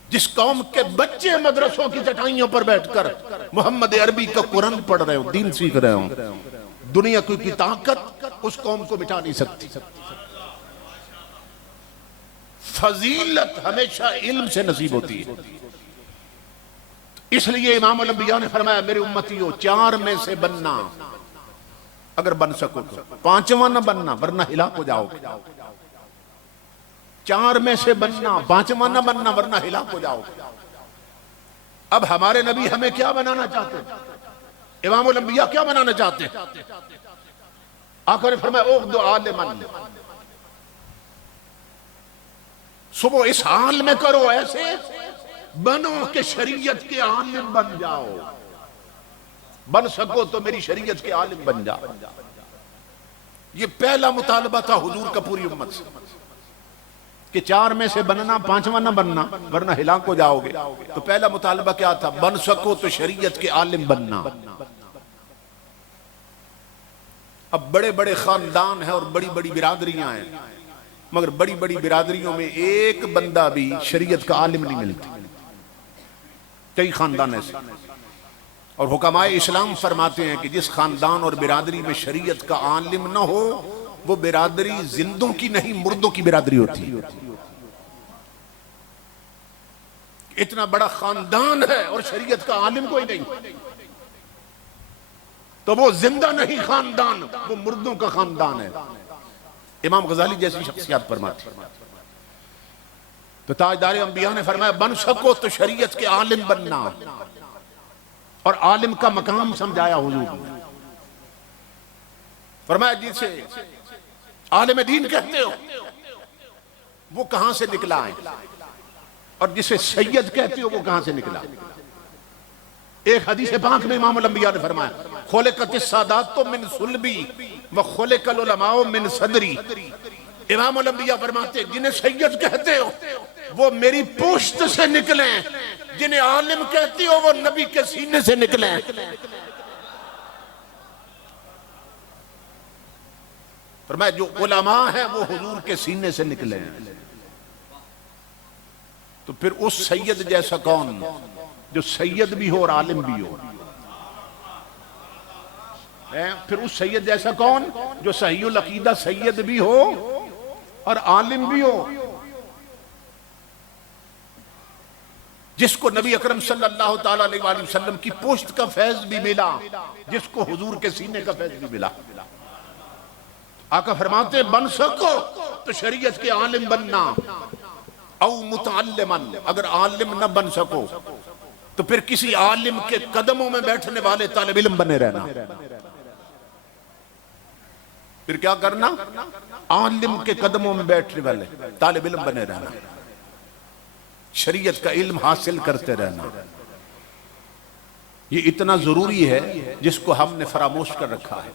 जिस कौम के बच्चे मदरसों की चटाइयों पर बैठकर मोहम्मद अरबी का कुरान पढ़ रहे हो, दीन सीख रहे हो, दुनिया की ताकत उस कौम को मिटा नहीं सकती। फजीलत हमेशा इल्म से नसीब होती है। इसलिए इमाम अल-अंबिया ने फरमाया मेरे उम्मतियों, चार में से बनना, अगर बन सको तो। पांचवा न बनना वरना हिलाक हो जाओगे। चार में से बनना, पांचवा न बनना वरना हिलाक हो जाओगे। अब हमारे नबी हमें क्या बनाना चाहते हैं? इमाम अल-अंबिया क्या बनाना चाहते हैं? आका ने फरमाया उग़्दु आलिमन, सुबह इस हाल में करो, ऐसे बनो कि शरीयत के आलिम बन जाओ। बन सको तो मेरी शरीयत के आलिम बन जाओ। ये पहला मुतालबा था हुजूर का पूरी उम्मत से कि चार में से बनना, पांचवा ना बनना वरना हिलाक हो जाओगे। तो पहला मुतालबा क्या था? बन सको तो शरीयत के आलिम बनना। अब बड़े बड़े खानदान हैं और बड़ी बड़ी बिरादरियां हैं, मगर बड़ी बड़ी बिरादरियों में एक बंदा भी शरीयत का आलिम नहीं मिलता। कई खानदान ऐसे, और हुक्माए इस्लाम फरमाते हैं कि जिस खानदान और बिरादरी में शरीयत का आलिम न हो वो बिरादरी जिंदों की नहीं मुर्दों की बिरादरी होती है। इतना बड़ा खानदान है और शरीयत का आलिम कोई नहीं, तो वो जिंदा नहीं खानदान, वो मुर्दों का खानदान है। इमाम गजाली जैसी शख्सियत फरमाती है। तो ताजदार अंबिया ने फरमाया बन सको तो शरीयत के आलिम बनना, और आलिम का मकाम समझाया हुजूर ने। फरमाया जिसे आलिम दीन कहते हो वो कहां से निकला है, और जिसे सैयद कहते हो वो कहां से निकला। एक हदीस पाक में इमाम अल-अंबिया ने फरमाया खुलिक़तिस सादातु मिन सुल्बी व खुलिक़ल उलमाउ मिन सदरी। इमाम अल-अंबिया फरमाते जिन्हें सैयद कहते हो वो मेरी पुश्त से निकले, जिन्हें आलिम कहती हो वो नबी के सीने से निकले। फरमाया जो उलमा है वो हुजूर के सीने से निकले हैं। तो फिर उस सैयद जैसा कौन जो सैयद भी हो और आलिम भी हो? फिर उस सैयद जैसा कौन जो सहीउल अकीदा सैयद भी हो और आलिम भी हो, जिसको नबी अकरम सल्लल्लाहु ताला अलैहि वसल्लम की पोस्ट का फैज भी मिला, जिसको हुजूर के सीने का फैज भी मिला। आका फरमाते बन सको तो शरीयत के आलिम बनना, औ मुतअल्लिमन, अगर आलिम न बन सको तो फिर किसी आलिम के कदमों में बैठने वाले तालिब इल्म बने रहना। फिर क्या करना? आलिम के कदमों में बैठने वाले तालिब इल्म बने रहना, शरीयत का इल्म हासिल करते रहना। ये इतना जरूरी है जिसको हमने फरामोश कर रखा है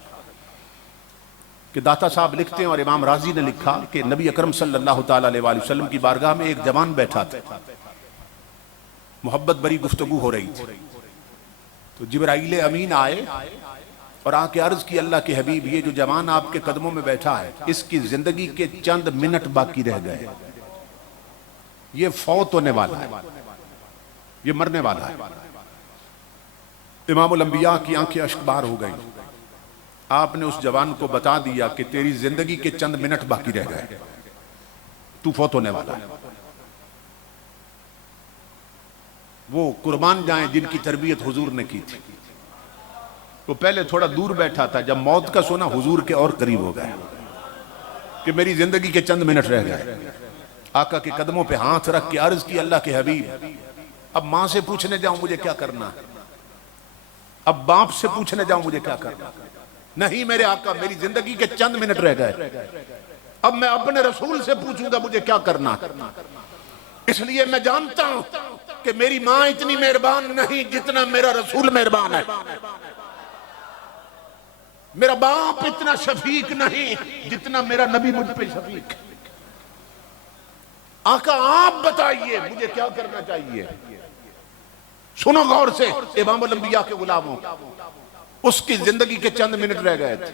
कि दाता साहब लिखते हैं और इमाम राजी ने लिखा कि नबी अकरम सल्लल्लाहु ताला अलैहि वसल्लम की बारगाह में एक जवान बैठा था, मोहब्बत भरी गुफ्तगू हो रही थी। तो जिब्राइल अमीन आए और आके अर्ज की अल्लाह के हबीब ये जो जवान आपके कदमों में बैठा है इसकी जिंदगी के चंद मिनट बाकी रह गए, ये फौत होने वाला है, ये मरने वाला है। इमामुल अंबिया की आंखें अश्कबार हो गई। आपने उस जवान को बता दिया कि तेरी जिंदगी के चंद मिनट बाकी रह गए, तू फौत होने वाला है। वो कुर्बान जाएं जिनकी तरबियत हुजूर ने की थी। वो पहले थोड़ा दूर बैठा था, जब मौत का सुना हुजूर के और करीब हो गया कि मेरी जिंदगी के चंद मिनट रह गए। आका के कदमों पे हाथ रख के अर्ज की, अल्लाह के हबीब, अब मां से पूछने जाऊं मुझे क्या करना, अब बाप से पूछने जाऊं मुझे क्या करना। नहीं मेरे आका, मेरी जिंदगी के चंद मिनट रह गए, अब मैं अपने रसूल से पूछूंगा मुझे क्या करना। इसलिए मैं जानता हूं कि मेरी मां इतनी मेहरबान नहीं जितना मेरा रसूल मेहरबान है, मेरा बाप इतना शफीक नहीं जितना मेरा नबी मुझ पे शफीक। आका आप बताइए मुझे क्या करना चाहिए। सुनो गौर से इमामुल अंबिया के गुलामों, उसकी जिंदगी के चंद मिनट रह गए थे,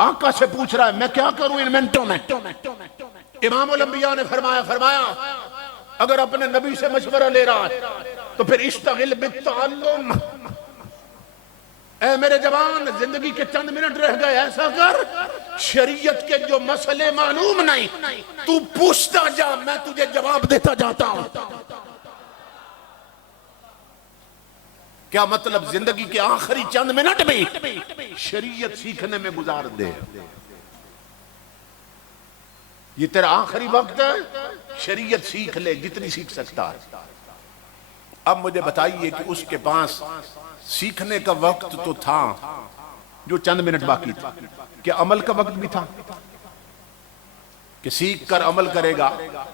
आका से पूछ रहा है मैं क्या करूं इन मिनटों में। इमामुल अंबिया ने फरमाया अगर अपने नबी से मशवरा ले रहा है तो फिर इश्तगिल बित्ताल्लुम, ऐ मेरे जवान जिंदगी के चंद मिनट रह गए, ऐसा कर शरीयत के जो मसले मालूम नहीं तू पूछता जा, मैं तुझे जवाब देता जाता हूं। क्या मतलब, जिंदगी के आखिरी चंद मिनट भी शरीयत सीखने में गुजार दे। ये तेरा आखिरी वक्त है, शरीयत सीख ले जितनी सीख सकता है। अब मुझे बताइए कि उसके पास सीखने का वक्त तो था जो चंद मिनट बाकी था, क्या अमल का वक्त भी था कि सीख कर अमल करेगा?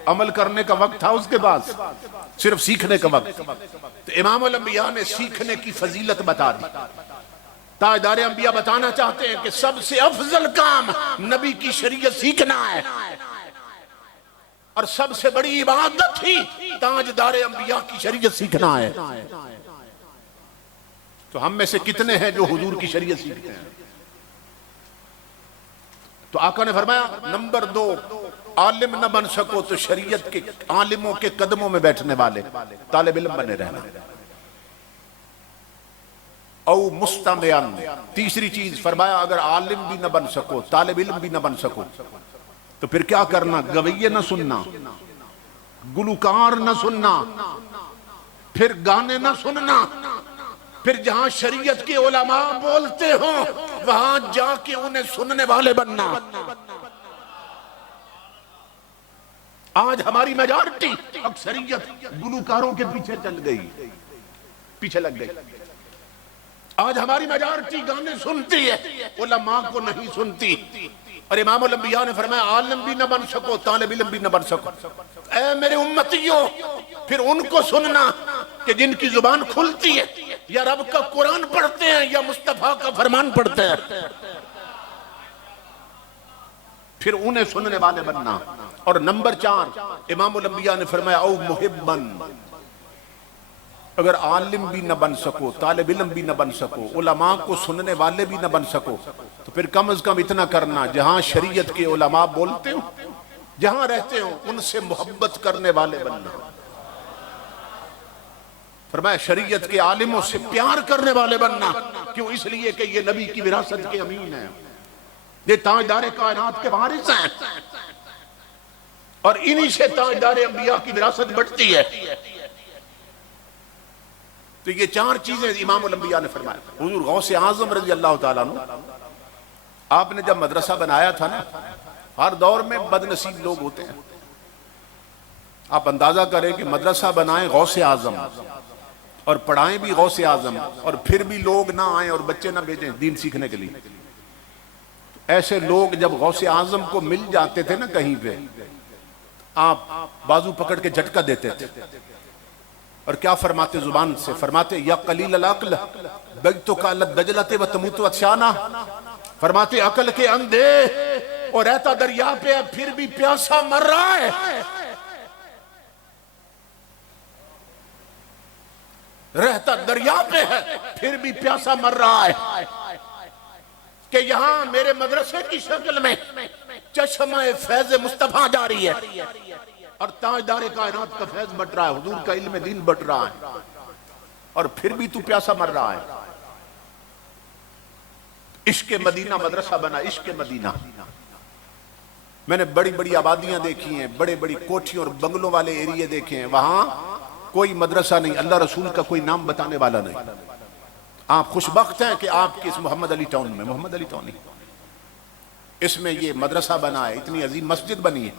अमल करने का वक्त था उसके पास, सिर्फ सीखने का वक्त। तो इमामुल अंबिया ने सीखने की फजीलत बता दी। ताजदार अंबिया बताना चाहते हैं कि सबसे अफजल काम नबी की शरीयत सीखना है और सबसे बड़ी इबादत ही ताजदार अंबिया की शरीयत सीखना है। तो हम में से कितने हैं जो हुजूर की शरीयत सीखते हैं? तो आका ने फरमाया नंबर 2, आलिम न बन सको तो शरीयत के आलिमों के कदमों में बैठने वाले तालिब इल्म बने रहना। औ मुस्तमिअन, तीसरी चीज फरमाया अगर आलिम भी न बन सको, तालिब इल्म भी न बन सको तो फिर क्या करना? गवैये न सुनना, गुलकार न सुनना, फिर गाने न सुनना, फिर जहां शरीयत के उलमा बोलते हो वहां जाके उन्हें सुनने वाले बनना। आज हमारी मेजॉरिटी अक्सरियत गुलकारों के पीछे चल गई, पीछे लग गई। आज हमारी मेजॉरिटी गाने सुनती है, उलमा को नहीं सुनती। और इमामुल अंबिया ने फरमाया आलिम भी न बन सको, तालिब इल्म भी न बन सको। ऐ मेरे उम्मतियों, फिर उनको सुनना कि जिनकी जुबान खुलती है, या रब का कुरान पढ़ते हैं या मुस्तफा का फरमान पढ़ते हैं, फिर उन्हें सुनने वाले बनना। और नंबर 4 इमामुल अंबिया ने फरमाया औ मुहिब्बन, अगर आलिम भी न बन सको, तालिब इल्म भी न बन सको, उलमा को सुनने वाले भी न बन सको तो फिर कम से कम इतना करना, जहां शरीयत के उलमा बोलते हो, जहां रहते हो उनसे मोहब्बत करने वाले बनना। फरमाया शरीयत के आलिमों से प्यार करने वाले बनना। क्यों? इसलिए कि ये नबी की विरासत के अमीन है, ये ताजदार कायनात के वारिस हैं और इन्हीं से ताजदार अंबिया की विरासत बढ़ती है। तो ये 4 चीजें इमामुल अंबिया ने फरमाया। हुजूर गौसे आजम रजी अल्लाह ताला अन्हु, आपने जब मदरसा बनाया था ना, हर दौर में बदनसीब लोग होते हैं। आप अंदाजा करें कि मदरसा बनाए गौसे आजम और पढ़ाएं भी गौसे आजम और फिर भी लोग ना आए और बच्चे ना भेजें दीन सीखने के लिए। ऐसे लोग जब गौसे आजम को मिल जाते थे ना कहीं पे, आप बाजू पकड़ के झटका देते थे और क्या फरमाते जुबान से? फरमाते या कलील अल-अक्ल बैतु का दजलते व तमूतु अत्शाना। फरमाते अकल के अंधे और रहता दरिया पे है फिर भी प्यासा मर रहा है। रहता दरिया पे है फिर भी प्यासा मर रहा है कि यहां मेरे मदरसे की शक्ल में चश्मे फैज़ मुस्तफा जारी है और ताजदार कायनात का फैज बट रहा है, हुजूर का इल्म दीन बट रहा है और फिर भी तू प्यासा मर रहा है। इश्क मदीना मदरसा बना, इश्क मदीना। मैंने बड़ी बड़ी आबादियां देखी हैं, बड़े बड़ी कोठियों और बंगलों वाले एरिया देखे हैं, वहां कोई मदरसा नहीं, अल्लाह रसूल का कोई नाम बताने वाला नहीं। आप खुशबख्त हैं कि आपके इस मोहम्मद अली टाउन में, मोहम्मद अली टाउन इसमें ये मदरसा बना है, इतनी अजीम मस्जिद बनी है।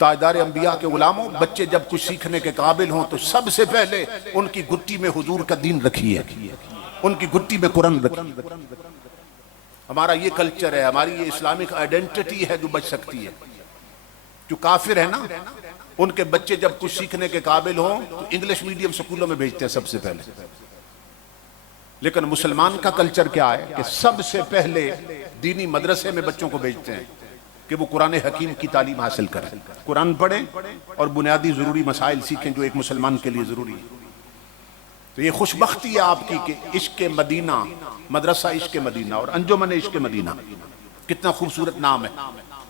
ताजदार अंबिया के गुलामों, बच्चे जब कुछ सीखने के काबिल हों तो सबसे पहले उनकी गुट्टी में हुजूर का दीन रखिए, उनकी गुट्टी में कुरान रखिए। हमारा ये कल्चर है, हमारी ये इस्लामिक आइडेंटिटी है जो बच सकती है। जो काफिर है ना, उनके बच्चे जब कुछ सीखने के काबिल हों तो इंग्लिश मीडियम स्कूलों में भेजते हैं सबसे पहले। लेकिन मुसलमान का कल्चर क्या है कि सबसे पहले दीनी मदरसे में बच्चों को भेजते हैं कि वो कुरान हकीम की तालीम हासिल करें, कुरान पढ़ें और बुनियादी जरूरी मसाइल सीखें जो एक मुसलमान के लिए जरूरी है। तो ये खुशबख्ती है आपकी कि इश्क मदीना, मदरसा इश्क मदीना और अंजुमन इश्क मदीना, कितना खूबसूरत नाम है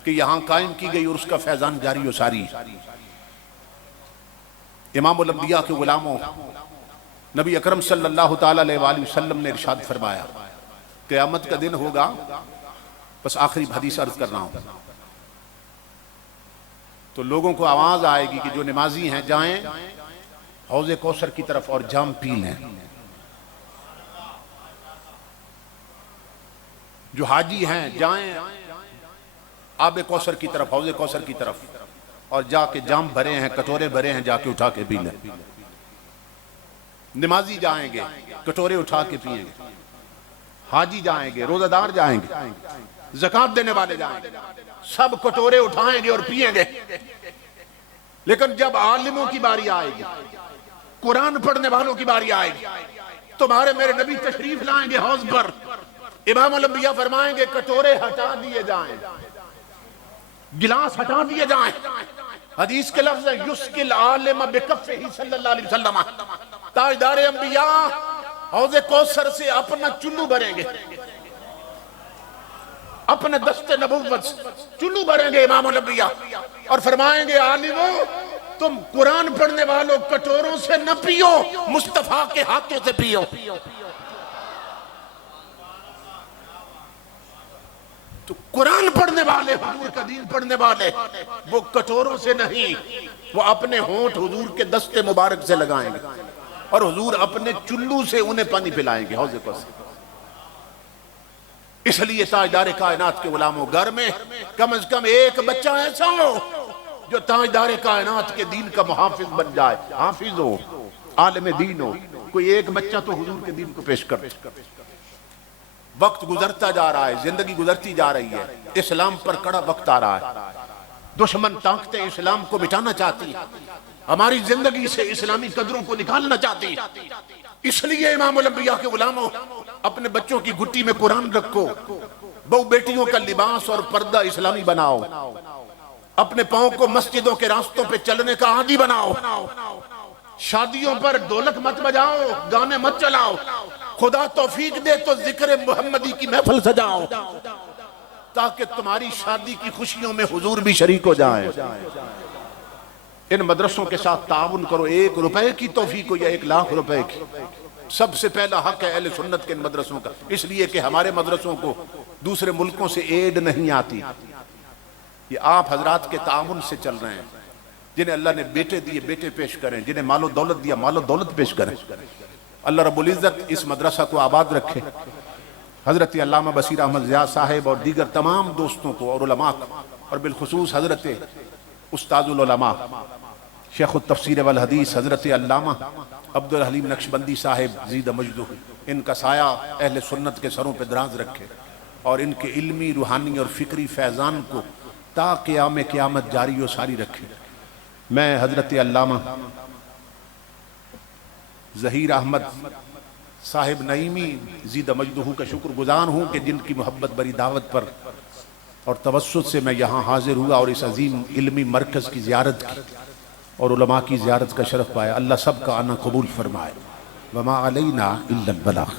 कि यहाँ कायम की गई और उसका फैजान जारी व सारी। इमामुल अंबिया के गुलामों, नबी अकरम सल्लल्लाहु ताला अलैहि वसल्लम ने इरशाद फरमाया, क़यामत का दिन होगा, बस आखिरी हदीस अर्ज कर रहा हूं, तो लोगों को आवाज आएगी कि जो नमाजी हैं जाएं हौज़े कौसर की तरफ और जाम पी लें। जो हाजी हैं जाएं आबे कौसर की तरफ, हौज़े कौसर की तरफ, और जाके जाम भरे हैं, कटोरे भरे हैं, जाके उठा के पी लें। नमाजी जाएंगे कटोरे उठा के पिएंगे, हाजी जाएंगे, रोजादार जाएंगे, ज़कात देने वाले जाएंगे, सब कटोरे उठाएंगे और पिएंगे। लेकिन जब आलिमों की बारी आएगी, कुरान पढ़ने वालों की बारी आएगी, तुम्हारे मेरे नबी तशरीफ लाएंगे हौज पर, इमामुल अंबिया फरमाएंगे कटोरे हटा दिए जाएं, गिलास हटा दिए जाएं। हदीस के लफ्ज़ है युस्किल आलिम बिकफ़िही सल्लल्लाहु अलैहि वसल्लम, ताजदार अंबिया हौज़े कौसर से अपना चुल्लू भरेंगे, अपने दस्ते नबुव्वत चुल्लू भरेंगे इमामुल अंबिया और फरमाएंगे आलिमों तुम कुरान पढ़ने वालों कटोरों से न पियो, मुस्तफा के हाथों से पियो। तो कुरान पढ़ने वाले, हुजूर का दीन पढ़ने वाले, वो कटोरों से नहीं, वो अपने होंठ हुजूर के दस्ते मुबारक से लगाएंगे और हुजूर अपने चुल्लू से उन्हें पानी पिलाएंगे हौज़े कौसर। इसलिए ताजदार कायनात के गुलामों, घर में कम से कम एक बच्चा ऐसा हो जो ताजदार कायनात के दीन का मुहाफिज बन जाए, हाफिज हो, आलिम दीन हो। कोई एक बच्चा तो हुजूर के दीन को पेश कर। वक्त गुजरता जा रहा है, जिंदगी गुजरती जा रही है, इस्लाम पर कड़ा वक्त आ रहा है, दुश्मन ताकतें इस्लाम को मिटाना चाहती, हमारी जिंदगी से इस्लामी कदरों को निकालना चाहती। इसलिए इमामुल अंबिया के गुलामों, अपने बच्चों की गुट्टी में कुरान रखो, बहु बेटियों का लिबास और पर्दा इस्लामी बनाओ, अपने पांव को मस्जिदों के रास्तों पे चलने का आदी बनाओ, शादियों पर ढोलक मत बजाओ, गाने मत चलाओ, खुदा तौफीक दे तो जिक्र मोहम्मदी की महफिल सजाओ ताकि तुम्हारी शादी की खुशियों में हुजूर भी शरीक हो जाएं। इन मदरसों के साथ ताउन करो, 1 रुपए की तौफीक हो या 1 लाख रुपए की, सबसे पहला हक है अहले सुन्नत के इन मदरसों का। इसलिए कि हमारे मदरसों को दूसरे मुल्कों से एड नहीं आती, ये आप हजरात के ताउन से चल रहे हैं। जिन्हें अल्लाह ने बेटे दिए बेटे पेश करें, जिन्हें मालो दौलत दिया मालो दौलत पेश करें। अल्लाह रब्बुल इज़्ज़त इस मदरसा को आबाद रखे। हजरत अल्लामा बशीर अहमद ज़िया साहिब और दीगर तमाम दोस्तों को और उलमा और बिलखुसूस हजरत उस्ताजुल उलमा शेख तफसीर वल हदीस हजरत अल्लामा अब्दुल हलीम नक्शबंदी साहिब ज़ीद मजदू, इनका साया अहले सुन्नत के सरों पर दराज रखे और इनके इल्मी रूहानी और फ़िक्री फैज़ान को ता क़याम क़यामत जारी व सारी रखे। मैं हजरत अल्लामा ज़हीर अहमद साहिब नईमी ज़ीद मजदूह का शुक्रगुज़ार हूँ कि जिनकी मोहब्बत बड़ी दावत पर और तवस्सुत से मैं यहाँ हाजिर हुआ और इस अजीम इल्मी मरकज़ की ज़ियारत की और उलमा की ज़ियारत का शरफ़ पाया। अल्लाह सब का आना कबूल फरमाए। वमा अलैना इल्लल बलाग।